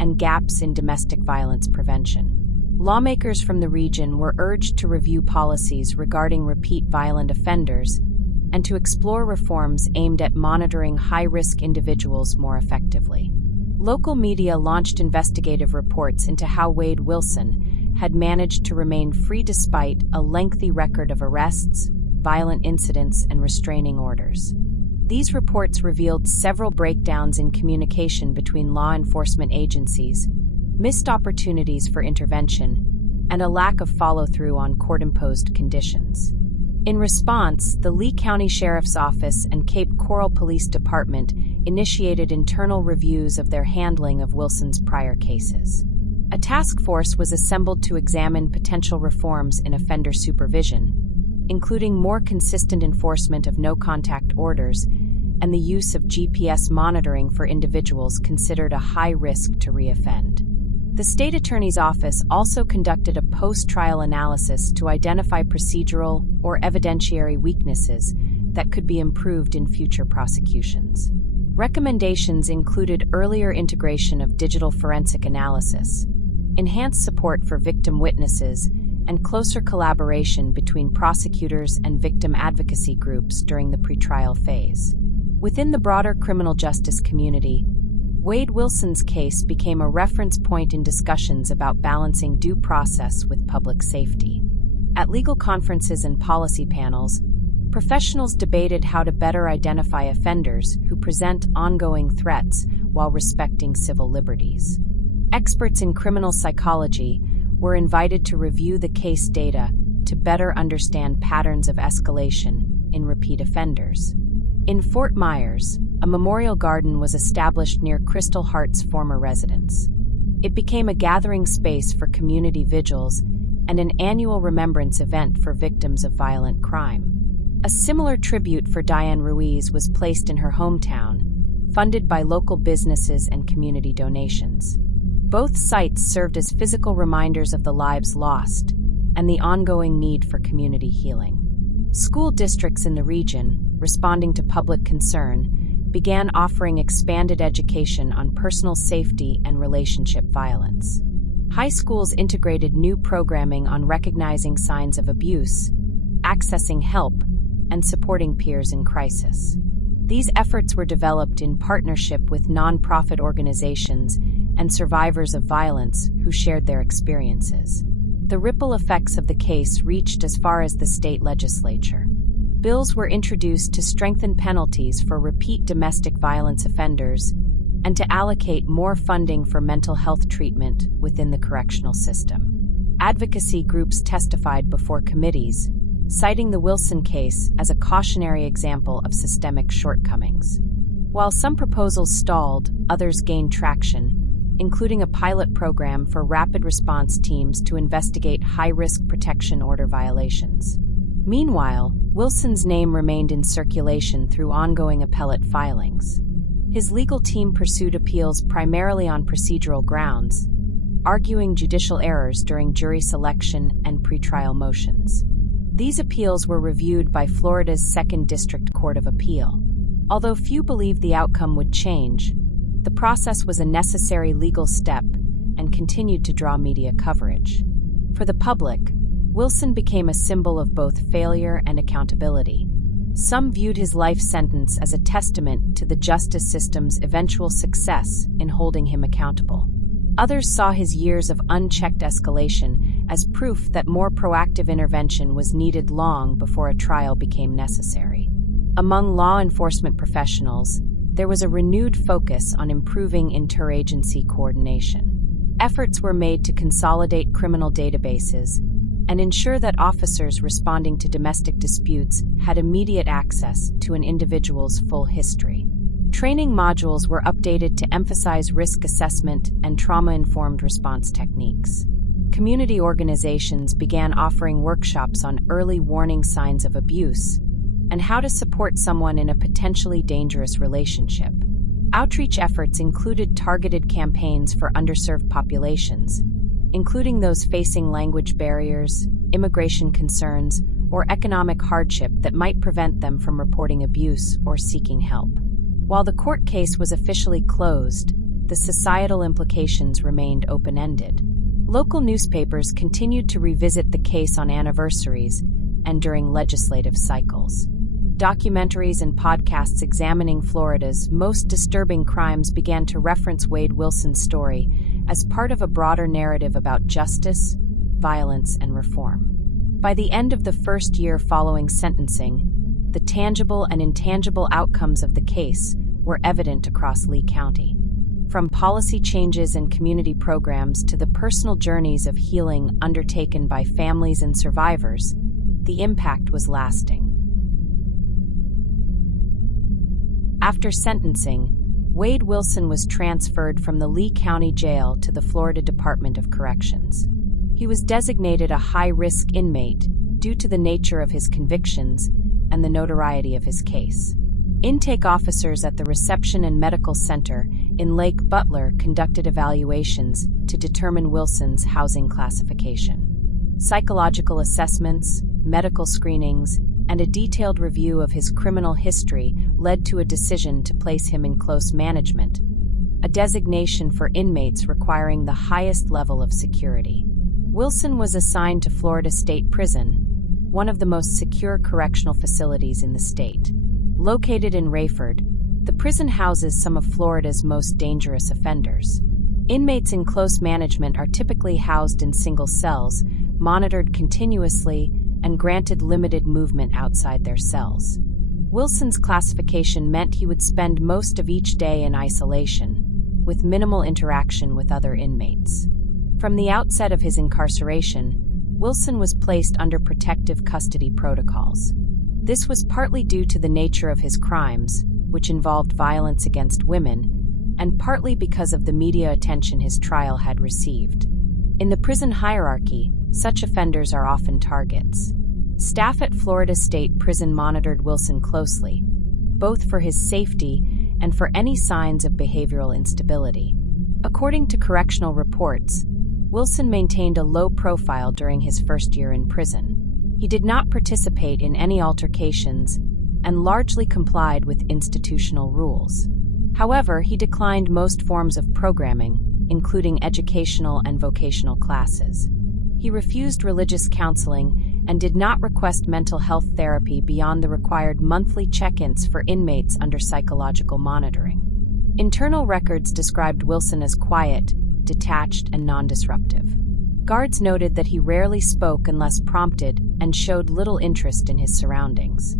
and gaps in domestic violence prevention. Lawmakers from the region were urged to review policies regarding repeat violent offenders and to explore reforms aimed at monitoring high-risk individuals more effectively. Local media launched investigative reports into how Wade Wilson had managed to remain free despite a lengthy record of arrests, violent incidents, and restraining orders. These reports revealed several breakdowns in communication between law enforcement agencies, missed opportunities for intervention, and a lack of follow-through on court-imposed conditions. In response, the Lee County Sheriff's Office and Cape Coral Police Department initiated internal reviews of their handling of Wilson's prior cases. A task force was assembled to examine potential reforms in offender supervision, including more consistent enforcement of no-contact orders and the use of GPS monitoring for individuals considered a high risk to reoffend. The state attorney's office also conducted a post-trial analysis to identify procedural or evidentiary weaknesses that could be improved in future prosecutions. Recommendations included earlier integration of digital forensic analysis, enhanced support for victim witnesses, and closer collaboration between prosecutors and victim advocacy groups during the pretrial phase. Within the broader criminal justice community, Wade Wilson's case became a reference point in discussions about balancing due process with public safety. At legal conferences and policy panels, professionals debated how to better identify offenders who present ongoing threats while respecting civil liberties. Experts in criminal psychology were invited to review the case data to better understand patterns of escalation in repeat offenders. In Fort Myers, a memorial garden was established near Krystal Hart's former residence. It became a gathering space for community vigils and an annual remembrance event for victims of violent crime. A similar tribute for Diane Ruiz was placed in her hometown, funded by local businesses and community donations. Both sites served as physical reminders of the lives lost and the ongoing need for community healing. School districts in the region, responding to public concern, began offering expanded education on personal safety and relationship violence. High schools integrated new programming on recognizing signs of abuse, accessing help, and supporting peers in crisis. These efforts were developed in partnership with nonprofit organizations and survivors of violence who shared their experiences. The ripple effects of the case reached as far as the state legislature. Bills were introduced to strengthen penalties for repeat domestic violence offenders and to allocate more funding for mental health treatment within the correctional system. Advocacy groups testified before committees, citing the Wilson case as a cautionary example of systemic shortcomings. While some proposals stalled, others gained traction, including a pilot program for rapid response teams to investigate high-risk protection order violations. Meanwhile, Wilson's name remained in circulation through ongoing appellate filings. His legal team pursued appeals primarily on procedural grounds, arguing judicial errors during jury selection and pretrial motions. These appeals were reviewed by Florida's Second District Court of Appeal. Although few believed the outcome would change, the process was a necessary legal step and continued to draw media coverage. For the public, Wilson became a symbol of both failure and accountability. Some viewed his life sentence as a testament to the justice system's eventual success in holding him accountable. Others saw his years of unchecked escalation as proof that more proactive intervention was needed long before a trial became necessary. Among law enforcement professionals, there was a renewed focus on improving interagency coordination. Efforts were made to consolidate criminal databases and ensure that officers responding to domestic disputes had immediate access to an individual's full history. Training modules were updated to emphasize risk assessment and trauma-informed response techniques. Community organizations began offering workshops on early warning signs of abuse and how to support someone in a potentially dangerous relationship. Outreach efforts included targeted campaigns for underserved populations, including those facing language barriers, immigration concerns, or economic hardship that might prevent them from reporting abuse or seeking help. While the court case was officially closed, the societal implications remained open-ended. Local newspapers continued to revisit the case on anniversaries and during legislative cycles. Documentaries and podcasts examining Florida's most disturbing crimes began to reference Wade Wilson's story as part of a broader narrative about justice, violence, and reform. By the end of the first year following sentencing, the tangible and intangible outcomes of the case were evident across Lee County. From policy changes and community programs to the personal journeys of healing undertaken by families and survivors, the impact was lasting. After sentencing, Wade Wilson was transferred from the Lee County Jail to the Florida Department of Corrections. He was designated a high-risk inmate due to the nature of his convictions and the notoriety of his case. Intake officers at the Reception and Medical Center in Lake Butler conducted evaluations to determine Wilson's housing classification. Psychological assessments, medical screenings, and a detailed review of his criminal history led to a decision to place him in close management, a designation for inmates requiring the highest level of security. Wilson was assigned to Florida State Prison, one of the most secure correctional facilities in the state. Located in Rayford, the prison houses some of Florida's most dangerous offenders. Inmates in close management are typically housed in single cells, monitored continuously, and granted limited movement outside their cells. Wilson's classification meant he would spend most of each day in isolation, with minimal interaction with other inmates. From the outset of his incarceration, Wilson was placed under protective custody protocols. This was partly due to the nature of his crimes, which involved violence against women, and partly because of the media attention his trial had received. In the prison hierarchy, such offenders are often targets. Staff at Florida State Prison monitored Wilson closely, both for his safety and for any signs of behavioral instability. According to correctional reports, Wilson maintained a low profile during his first year in prison. He did not participate in any altercations and largely complied with institutional rules. However, he declined most forms of programming, including educational and vocational classes. He refused religious counseling and did not request mental health therapy beyond the required monthly check-ins for inmates under psychological monitoring. Internal records described Wilson as quiet, detached, and non-disruptive. Guards noted that he rarely spoke unless prompted and showed little interest in his surroundings.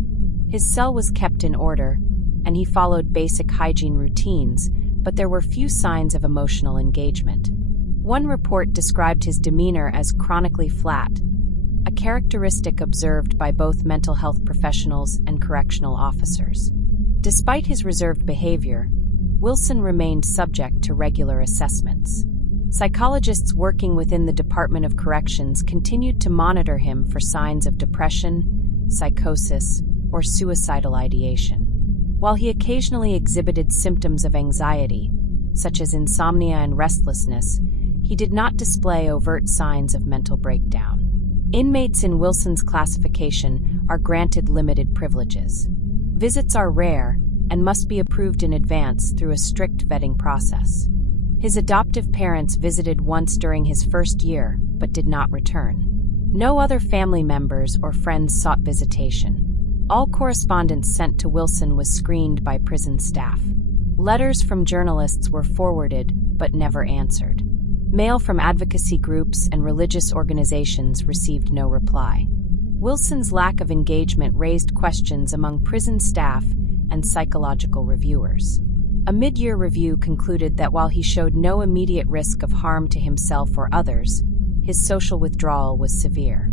His cell was kept in order, and he followed basic hygiene routines, but there were few signs of emotional engagement. One report described his demeanor as chronically flat, a characteristic observed by both mental health professionals and correctional officers. Despite his reserved behavior, Wilson remained subject to regular assessments. Psychologists working within the Department of Corrections continued to monitor him for signs of depression, psychosis, or suicidal ideation. While he occasionally exhibited symptoms of anxiety, such as insomnia and restlessness, he did not display overt signs of mental breakdown. Inmates in Wilson's classification are granted limited privileges. Visits are rare and must be approved in advance through a strict vetting process. His adoptive parents visited once during his first year, but did not return. No other family members or friends sought visitation. All correspondence sent to Wilson was screened by prison staff. Letters from journalists were forwarded, but never answered. Mail from advocacy groups and religious organizations received no reply. Wilson's lack of engagement raised questions among prison staff and psychological reviewers. A mid-year review concluded that while he showed no immediate risk of harm to himself or others, his social withdrawal was severe.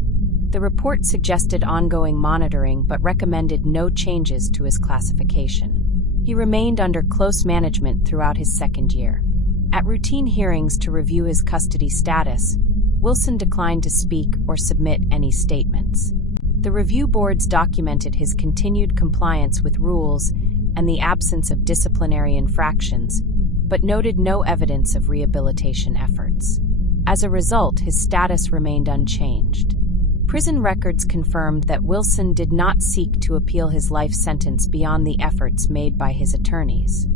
The report suggested ongoing monitoring but recommended no changes to his classification. He remained under close management throughout his second year. At routine hearings to review his custody status, Wilson declined to speak or submit any statements. The review boards documented his continued compliance with rules and the absence of disciplinary infractions, but noted no evidence of rehabilitation efforts. As a result, his status remained unchanged. Prison records confirmed that Wilson did not seek to appeal his life sentence beyond the efforts made by his attorneys.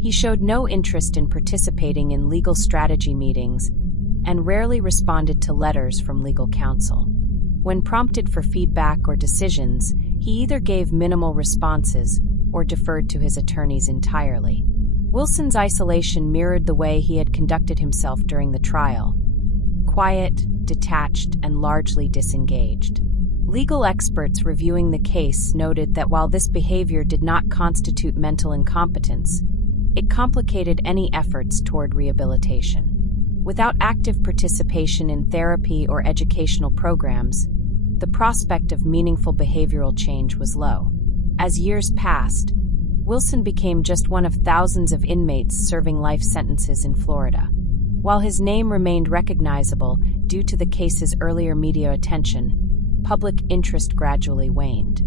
He showed no interest in participating in legal strategy meetings and rarely responded to letters from legal counsel. When prompted for feedback or decisions, he either gave minimal responses or deferred to his attorneys entirely. Wilson's isolation mirrored the way he had conducted himself during the trial: quiet, detached, and largely disengaged. Legal experts reviewing the case noted that while this behavior did not constitute mental incompetence, it complicated any efforts toward rehabilitation. Without active participation in therapy or educational programs, the prospect of meaningful behavioral change was low. As years passed, Wilson became just one of thousands of inmates serving life sentences in Florida. While his name remained recognizable due to the case's earlier media attention, public interest gradually waned.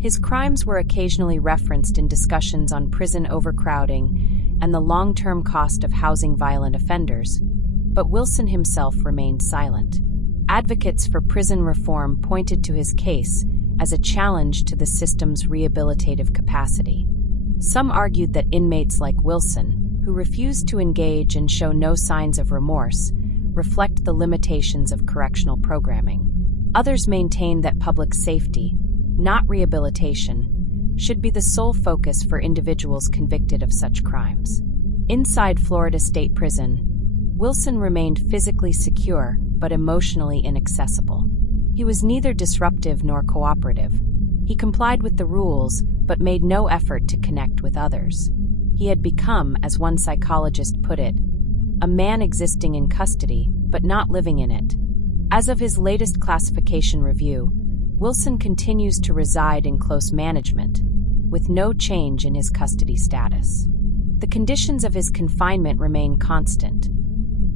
His crimes were occasionally referenced in discussions on prison overcrowding and the long-term cost of housing violent offenders, but Wilson himself remained silent. Advocates for prison reform pointed to his case as a challenge to the system's rehabilitative capacity. Some argued that inmates like Wilson, who refused to engage and show no signs of remorse, reflect the limitations of correctional programming. Others maintained that public safety, not rehabilitation, should be the sole focus for individuals convicted of such crimes. Inside Florida State Prison, Wilson remained physically secure but emotionally inaccessible. He was neither disruptive nor cooperative. He complied with the rules but made no effort to connect with others. He had become, as one psychologist put it, a man existing in custody but not living in it. As of his latest classification review, Wilson continues to reside in close management, with no change in his custody status. The conditions of his confinement remain constant: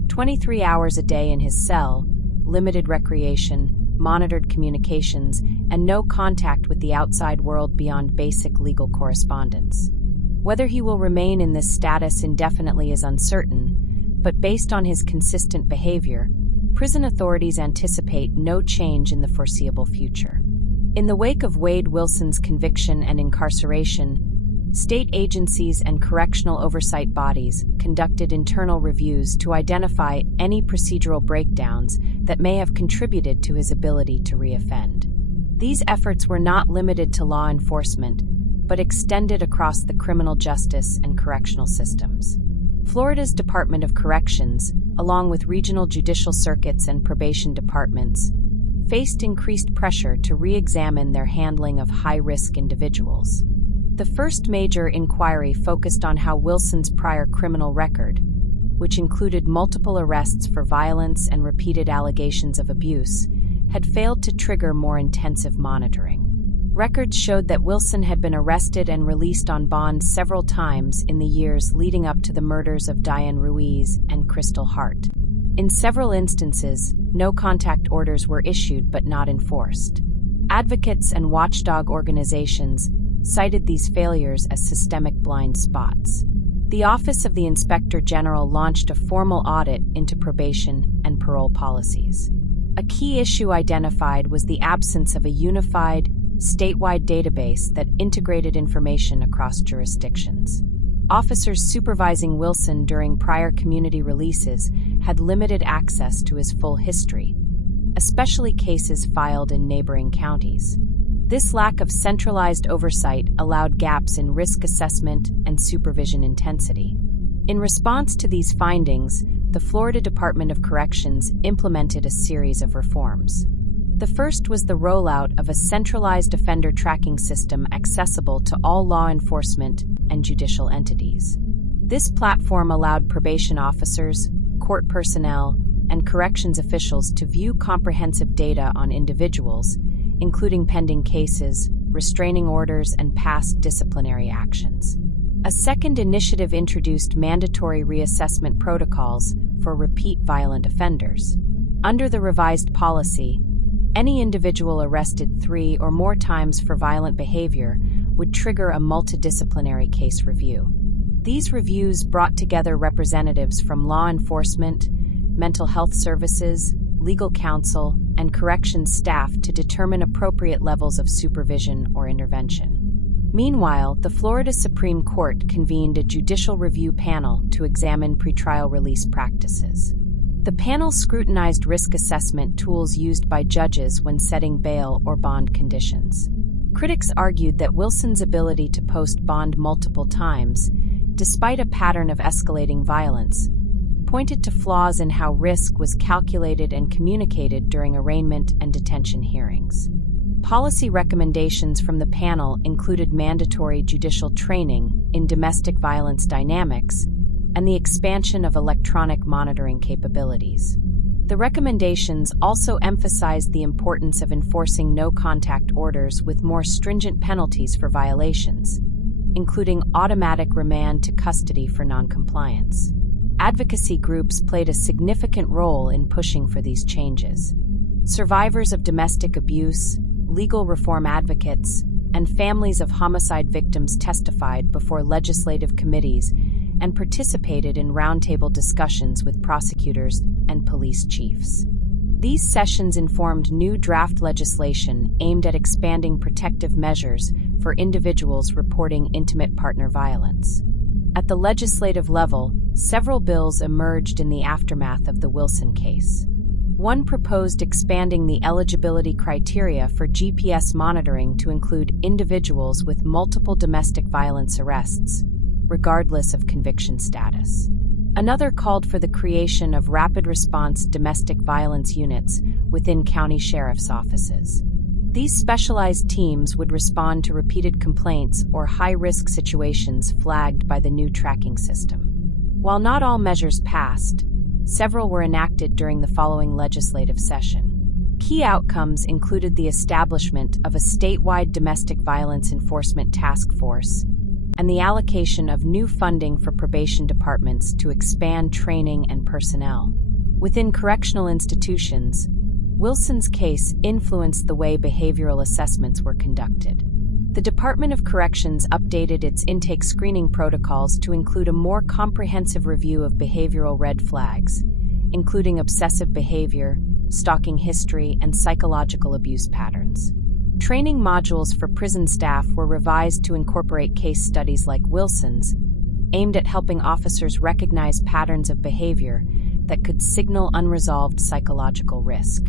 23 hours a day in his cell, limited recreation, monitored communications, and no contact with the outside world beyond basic legal correspondence. Whether he will remain in this status indefinitely is uncertain, but based on his consistent behavior, prison authorities anticipate no change in the foreseeable future. In the wake of Wade Wilson's conviction and incarceration, state agencies and correctional oversight bodies conducted internal reviews to identify any procedural breakdowns that may have contributed to his ability to reoffend. These efforts were not limited to law enforcement, but extended across the criminal justice and correctional systems. Florida's Department of Corrections, along with regional judicial circuits and probation departments, faced increased pressure to re-examine their handling of high-risk individuals. The first major inquiry focused on how Wilson's prior criminal record, which included multiple arrests for violence and repeated allegations of abuse, had failed to trigger more intensive monitoring. Records showed that Wilson had been arrested and released on bond several times in the years leading up to the murders of Diane Ruiz and Krystal Hart. In several instances, no-contact orders were issued but not enforced. Advocates and watchdog organizations cited these failures as systemic blind spots. The Office of the Inspector General launched a formal audit into probation and parole policies. A key issue identified was the absence of a unified, statewide database that integrated information across jurisdictions. Officers supervising Wilson during prior community releases had limited access to his full history, especially cases filed in neighboring counties. This lack of centralized oversight allowed gaps in risk assessment and supervision intensity. In response to these findings, the Florida Department of Corrections implemented a series of reforms. The first was the rollout of a centralized offender tracking system accessible to all law enforcement and judicial entities. This platform allowed probation officers, court personnel, and corrections officials to view comprehensive data on individuals, including pending cases, restraining orders, and past disciplinary actions. A second initiative introduced mandatory reassessment protocols for repeat violent offenders. Under the revised policy, any individual arrested 3 or more times for violent behavior would trigger a multidisciplinary case review. These reviews brought together representatives from law enforcement, mental health services, legal counsel, and corrections staff to determine appropriate levels of supervision or intervention. Meanwhile, the Florida Supreme Court convened a judicial review panel to examine pretrial release practices. The panel scrutinized risk assessment tools used by judges when setting bail or bond conditions. Critics argued that Wilson's ability to post bond multiple times, despite a pattern of escalating violence, pointed to flaws in how risk was calculated and communicated during arraignment and detention hearings. Policy recommendations from the panel included mandatory judicial training in domestic violence dynamics and the expansion of electronic monitoring capabilities. The recommendations also emphasized the importance of enforcing no-contact orders with more stringent penalties for violations, including automatic remand to custody for noncompliance. Advocacy groups played a significant role in pushing for these changes. Survivors of domestic abuse, legal reform advocates, and families of homicide victims testified before legislative committees and participated in roundtable discussions with prosecutors and police chiefs. These sessions informed new draft legislation aimed at expanding protective measures for individuals reporting intimate partner violence. At the legislative level, several bills emerged in the aftermath of the Wilson case. One proposed expanding the eligibility criteria for GPS monitoring to include individuals with multiple domestic violence arrests, regardless of conviction status. Another called for the creation of rapid response domestic violence units within county sheriff's offices. These specialized teams would respond to repeated complaints or high-risk situations flagged by the new tracking system. While not all measures passed, several were enacted during the following legislative session. Key outcomes included the establishment of a statewide domestic violence enforcement task force and the allocation of new funding for probation departments to expand training and personnel. Within correctional institutions, Wilson's case influenced the way behavioral assessments were conducted. The Department of Corrections updated its intake screening protocols to include a more comprehensive review of behavioral red flags, including obsessive behavior, stalking history, and psychological abuse patterns. Training modules for prison staff were revised to incorporate case studies like Wilson's, aimed at helping officers recognize patterns of behavior that could signal unresolved psychological risk.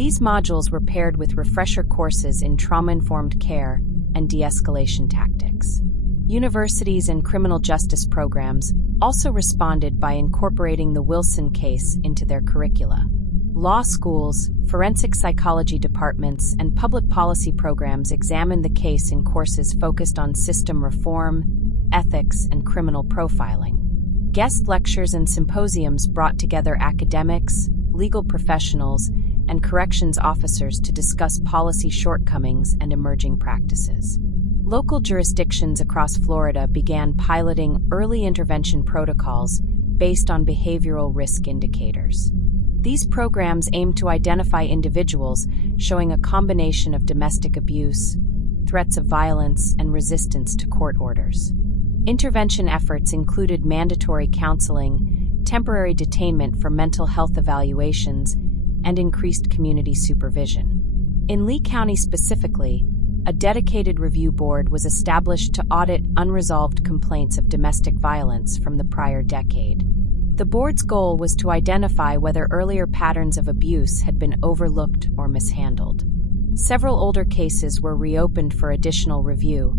These modules were paired with refresher courses in trauma-informed care and de-escalation tactics. Universities and criminal justice programs also responded by incorporating the Wilson case into their curricula. Law schools, forensic psychology departments, and public policy programs examined the case in courses focused on system reform, ethics, and criminal profiling. Guest lectures and symposiums brought together academics, legal professionals, and corrections officers to discuss policy shortcomings and emerging practices. Local jurisdictions across Florida began piloting early intervention protocols based on behavioral risk indicators. These programs aim to identify individuals showing a combination of domestic abuse, threats of violence, and resistance to court orders. Intervention efforts included mandatory counseling, temporary detainment for mental health evaluations, and increased community supervision. In Lee County specifically, a dedicated review board was established to audit unresolved complaints of domestic violence from the prior decade. The board's goal was to identify whether earlier patterns of abuse had been overlooked or mishandled. Several older cases were reopened for additional review,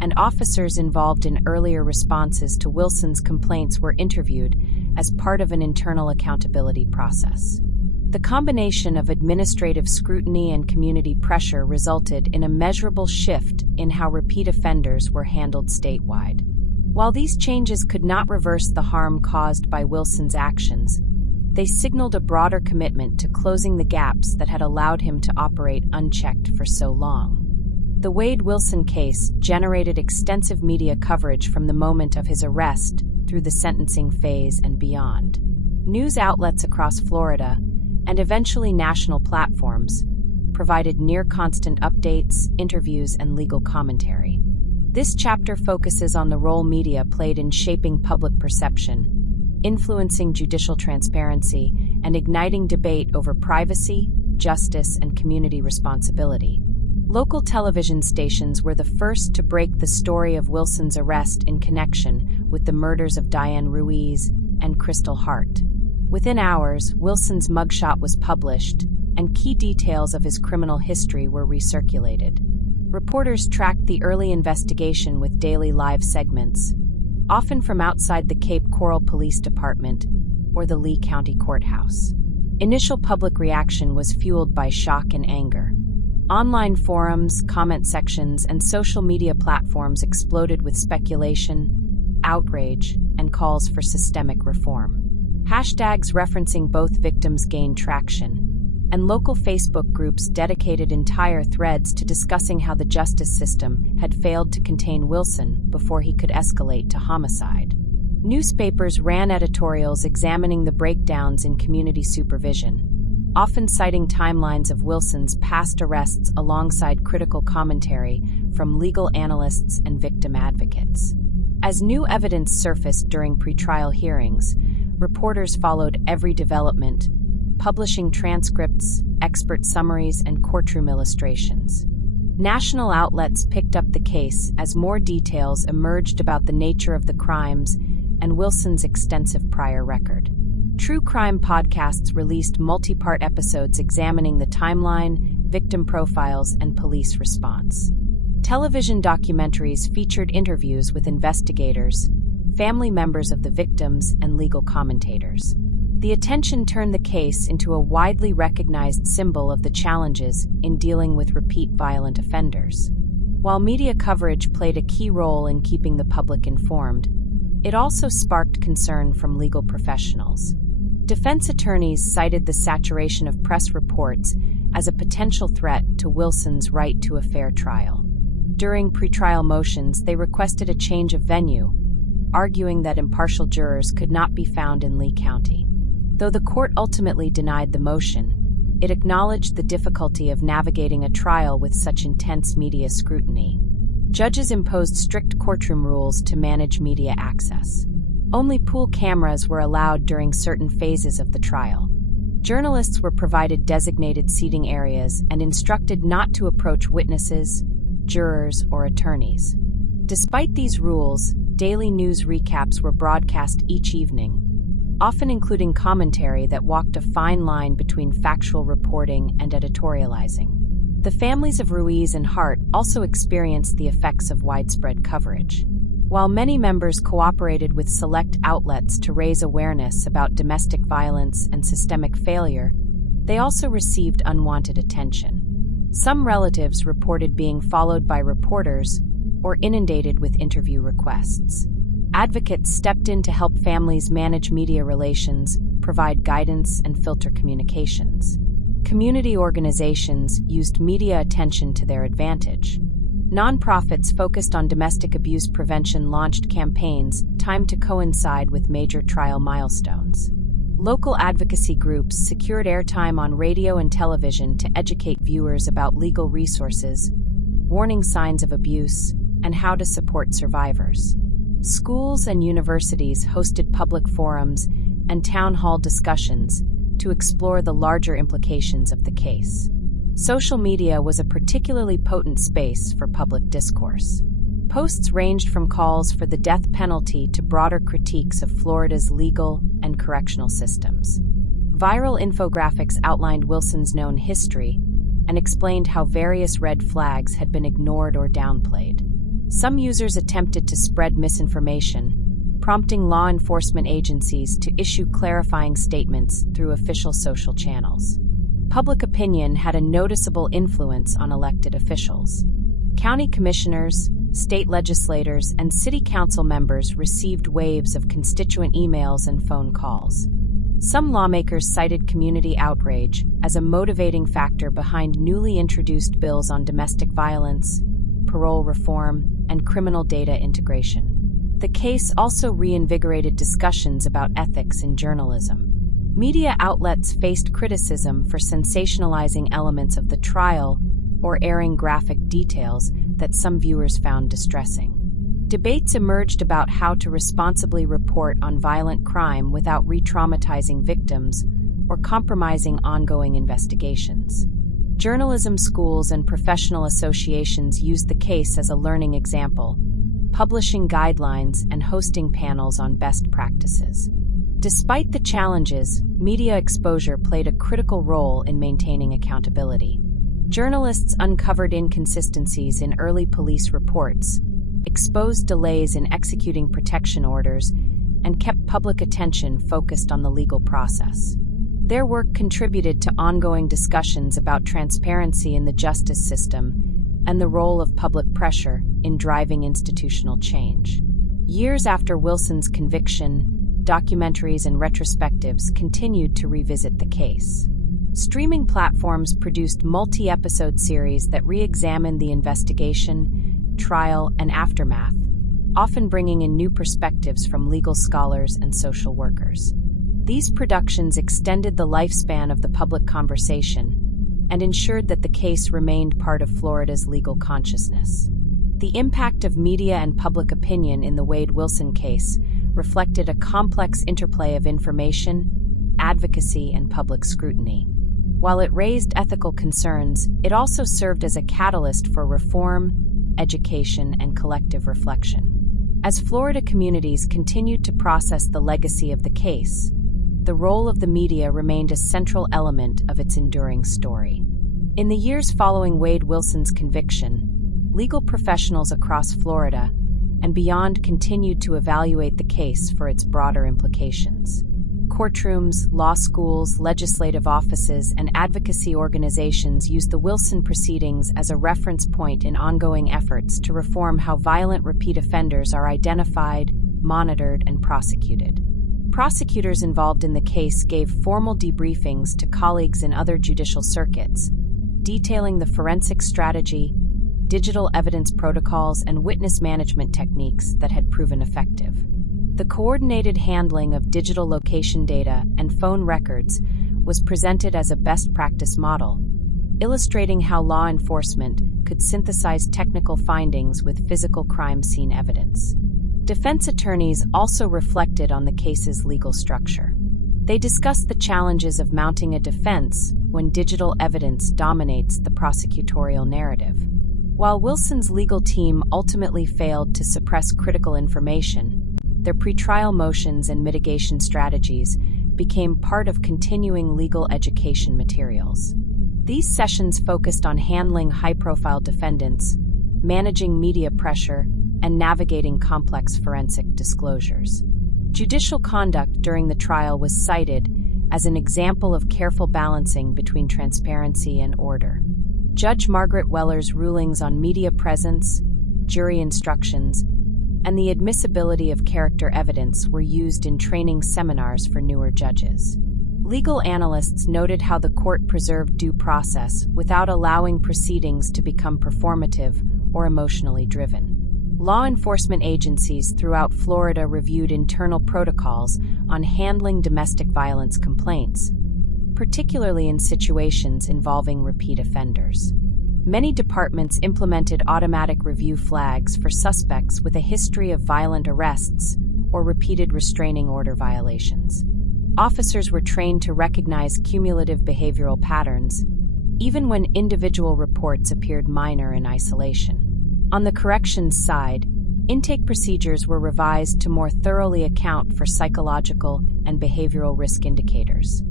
and officers involved in earlier responses to Wilson's complaints were interviewed as part of an internal accountability process. The combination of administrative scrutiny and community pressure resulted in a measurable shift in how repeat offenders were handled statewide. While these changes could not reverse the harm caused by Wilson's actions, they signaled a broader commitment to closing the gaps that had allowed him to operate unchecked for so long. The Wade Wilson case generated extensive media coverage from the moment of his arrest through the sentencing phase and beyond. News outlets across Florida, and eventually national platforms, provided near-constant updates, interviews, and legal commentary. This chapter focuses on the role media played in shaping public perception, influencing judicial transparency, and igniting debate over privacy, justice, and community responsibility. Local television stations were the first to break the story of Wilson's arrest in connection with the murders of Diane Ruiz and Krystal Hart. Within hours, Wilson's mugshot was published, and key details of his criminal history were recirculated. Reporters tracked the early investigation with daily live segments, often from outside the Cape Coral Police Department or the Lee County Courthouse. Initial public reaction was fueled by shock and anger. Online forums, comment sections, and social media platforms exploded with speculation, outrage, and calls for systemic reform. Hashtags referencing both victims gained traction, and local Facebook groups dedicated entire threads to discussing how the justice system had failed to contain Wilson before he could escalate to homicide. Newspapers ran editorials examining the breakdowns in community supervision, often citing timelines of Wilson's past arrests alongside critical commentary from legal analysts and victim advocates. As new evidence surfaced during pretrial hearings, reporters followed every development, publishing transcripts, expert summaries, and courtroom illustrations. National outlets picked up the case as more details emerged about the nature of the crimes and Wilson's extensive prior record. True crime podcasts released multi-part episodes examining the timeline, victim profiles, and police response. Television documentaries featured interviews with investigators, family members of the victims, and legal commentators. The attention turned the case into a widely recognized symbol of the challenges in dealing with repeat violent offenders. While media coverage played a key role in keeping the public informed, it also sparked concern from legal professionals. Defense attorneys cited the saturation of press reports as a potential threat to Wilson's right to a fair trial. During pretrial motions, they requested a change of venue, arguing that impartial jurors could not be found in Lee County. Though the court ultimately denied the motion, it acknowledged the difficulty of navigating a trial with such intense media scrutiny. Judges imposed strict courtroom rules to manage media access. Only pool cameras were allowed during certain phases of the trial. Journalists were provided designated seating areas and instructed not to approach witnesses, jurors, or attorneys. Despite these rules, daily news recaps were broadcast each evening, often including commentary that walked a fine line between factual reporting and editorializing. The families of Ruiz and Hart also experienced the effects of widespread coverage. While many members cooperated with select outlets to raise awareness about domestic violence and systemic failure, they also received unwanted attention. Some relatives reported being followed by reporters or inundated with interview requests. Advocates stepped in to help families manage media relations, provide guidance, and filter communications. Community organizations used media attention to their advantage. Nonprofits focused on domestic abuse prevention launched campaigns timed to coincide with major trial milestones. Local advocacy groups secured airtime on radio and television to educate viewers about legal resources, warning signs of abuse, and how to support survivors. Schools and universities hosted public forums and town hall discussions to explore the larger implications of the case. Social media was a particularly potent space for public discourse. Posts ranged from calls for the death penalty to broader critiques of Florida's legal and correctional systems. Viral infographics outlined Wilson's known history and explained how various red flags had been ignored or downplayed. Some users attempted to spread misinformation, prompting law enforcement agencies to issue clarifying statements through official social channels. Public opinion had a noticeable influence on elected officials. County commissioners, state legislators, and city council members received waves of constituent emails and phone calls. Some lawmakers cited community outrage as a motivating factor behind newly introduced bills on domestic violence, parole reform, and criminal data integration. The case also reinvigorated discussions about ethics in journalism. Media outlets faced criticism for sensationalizing elements of the trial or airing graphic details that some viewers found distressing. Debates emerged about how to responsibly report on violent crime without re-traumatizing victims or compromising ongoing investigations. Journalism schools and professional associations used the case as a learning example, publishing guidelines and hosting panels on best practices. Despite the challenges, media exposure played a critical role in maintaining accountability. Journalists uncovered inconsistencies in early police reports, exposed delays in executing protection orders, and kept public attention focused on the legal process. Their work contributed to ongoing discussions about transparency in the justice system and the role of public pressure in driving institutional change. Years after Wilson's conviction, documentaries and retrospectives continued to revisit the case. Streaming platforms produced multi-episode series that re-examined the investigation, trial, and aftermath, often bringing in new perspectives from legal scholars and social workers. These productions extended the lifespan of the public conversation and ensured that the case remained part of Florida's legal consciousness. The impact of media and public opinion in the Wade Wilson case reflected a complex interplay of information, advocacy, and public scrutiny. While it raised ethical concerns, it also served as a catalyst for reform, education, and collective reflection. As Florida communities continued to process the legacy of the case, the role of the media remained a central element of its enduring story. In the years following Wade Wilson's conviction, legal professionals across Florida and beyond continued to evaluate the case for its broader implications. Courtrooms, law schools, legislative offices, and advocacy organizations used the Wilson proceedings as a reference point in ongoing efforts to reform how violent repeat offenders are identified, monitored, and prosecuted. Prosecutors involved in the case gave formal debriefings to colleagues in other judicial circuits, detailing the forensic strategy, digital evidence protocols, and witness management techniques that had proven effective. The coordinated handling of digital location data and phone records was presented as a best practice model, illustrating how law enforcement could synthesize technical findings with physical crime scene evidence. Defense attorneys also reflected on the case's legal structure. They discussed the challenges of mounting a defense when digital evidence dominates the prosecutorial narrative. While Wilson's legal team ultimately failed to suppress critical information, their pretrial motions and mitigation strategies became part of continuing legal education materials. These sessions focused on handling high-profile defendants, managing media pressure, and navigating complex forensic disclosures. Judicial conduct during the trial was cited as an example of careful balancing between transparency and order. Judge Margaret Weller's rulings on media presence, jury instructions, and the admissibility of character evidence were used in training seminars for newer judges. Legal analysts noted how the court preserved due process without allowing proceedings to become performative or emotionally driven. Law enforcement agencies throughout Florida reviewed internal protocols on handling domestic violence complaints, particularly in situations involving repeat offenders. Many departments implemented automatic review flags for suspects with a history of violent arrests or repeated restraining order violations. Officers were trained to recognize cumulative behavioral patterns, even when individual reports appeared minor in isolation. On the corrections side, intake procedures were revised to more thoroughly account for psychological and behavioral risk indicators.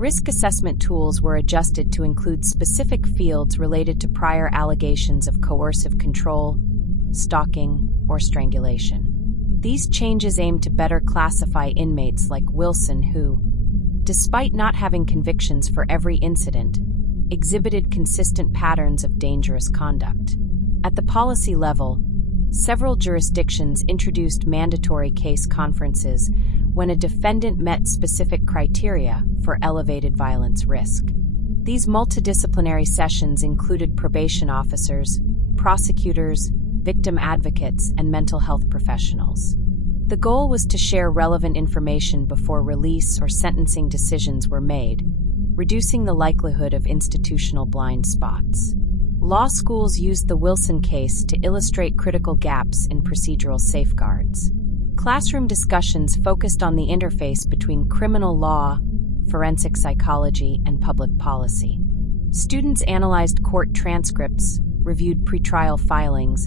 Risk assessment tools were adjusted to include specific fields related to prior allegations of coercive control, stalking, or strangulation. These changes aimed to better classify inmates like Wilson who, despite not having convictions for every incident, exhibited consistent patterns of dangerous conduct. At the policy level, several jurisdictions introduced mandatory case conferences when a defendant met specific criteria for elevated violence risk. These multidisciplinary sessions included probation officers, prosecutors, victim advocates, and mental health professionals. The goal was to share relevant information before release or sentencing decisions were made, reducing the likelihood of institutional blind spots. Law schools used the Wilson case to illustrate critical gaps in procedural safeguards. Classroom discussions focused on the interface between criminal law, forensic psychology, and public policy. Students analyzed court transcripts, reviewed pretrial filings,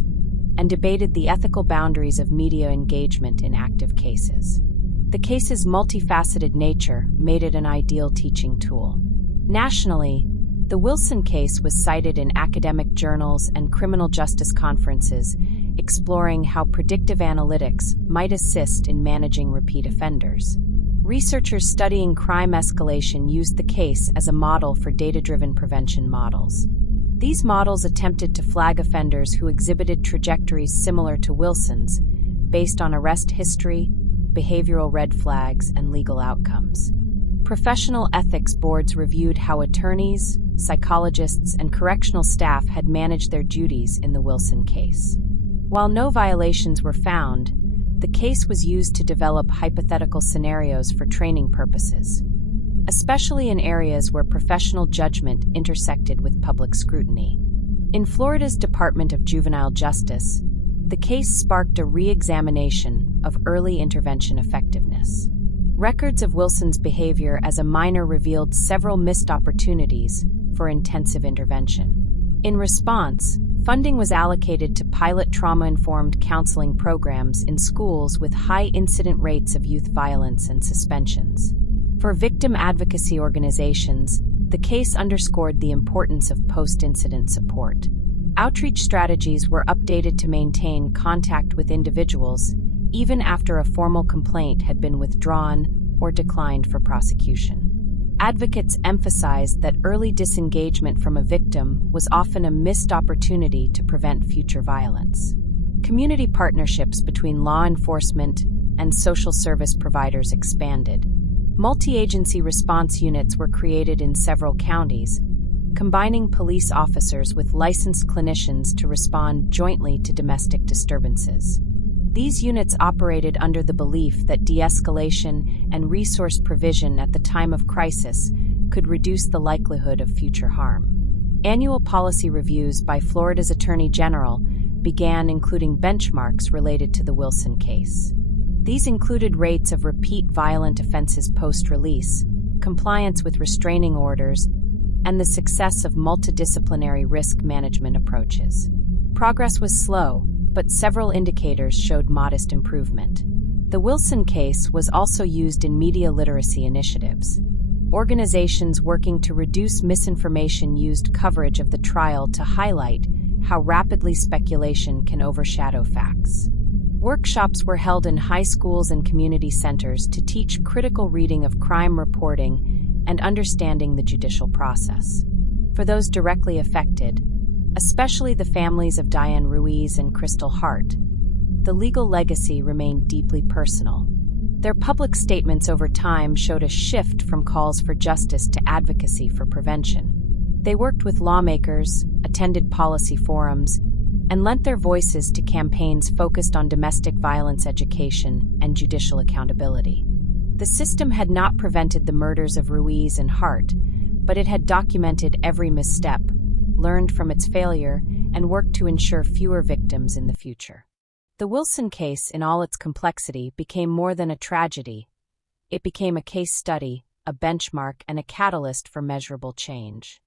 and debated the ethical boundaries of media engagement in active cases. The case's multifaceted nature made it an ideal teaching tool. Nationally, the Wilson case was cited in academic journals and criminal justice conferences, exploring how predictive analytics might assist in managing repeat offenders. Researchers studying crime escalation used the case as a model for data-driven prevention models. These models attempted to flag offenders who exhibited trajectories similar to Wilson's, based on arrest history, behavioral red flags, and legal outcomes. Professional ethics boards reviewed how attorneys, psychologists, and correctional staff had managed their duties in the Wilson case. While no violations were found, the case was used to develop hypothetical scenarios for training purposes, especially in areas where professional judgment intersected with public scrutiny. In Florida's Department of Juvenile Justice, the case sparked a re-examination of early intervention effectiveness. Records of Wilson's behavior as a minor revealed several missed opportunities for intensive intervention. In response, funding was allocated to pilot trauma-informed counseling programs in schools with high incident rates of youth violence and suspensions. For victim advocacy organizations, the case underscored the importance of post-incident support. Outreach strategies were updated to maintain contact with individuals even after a formal complaint had been withdrawn or declined for prosecution. Advocates emphasized that early disengagement from a victim was often a missed opportunity to prevent future violence. Community partnerships between law enforcement and social service providers expanded. Multi-agency response units were created in several counties, combining police officers with licensed clinicians to respond jointly to domestic disturbances. These units operated under the belief that de-escalation and resource provision at the time of crisis could reduce the likelihood of future harm. Annual policy reviews by Florida's Attorney General began including benchmarks related to the Wilson case. These included rates of repeat violent offenses post-release, compliance with restraining orders, and the success of multidisciplinary risk management approaches. Progress was slow, but several indicators showed modest improvement. The Wilson case was also used in media literacy initiatives. Organizations working to reduce misinformation used coverage of the trial to highlight how rapidly speculation can overshadow facts. Workshops were held in high schools and community centers to teach critical reading of crime reporting and understanding the judicial process. For those directly affected, especially the families of Diane Ruiz and Krystal Hart, the legal legacy remained deeply personal. Their public statements over time showed a shift from calls for justice to advocacy for prevention. They worked with lawmakers, attended policy forums, and lent their voices to campaigns focused on domestic violence education and judicial accountability. The system had not prevented the murders of Ruiz and Hart, but it had documented every misstep, learned from its failure, and worked to ensure fewer victims in the future. The Wilson case, in all its complexity, became more than a tragedy. It became a case study, a benchmark, and a catalyst for measurable change.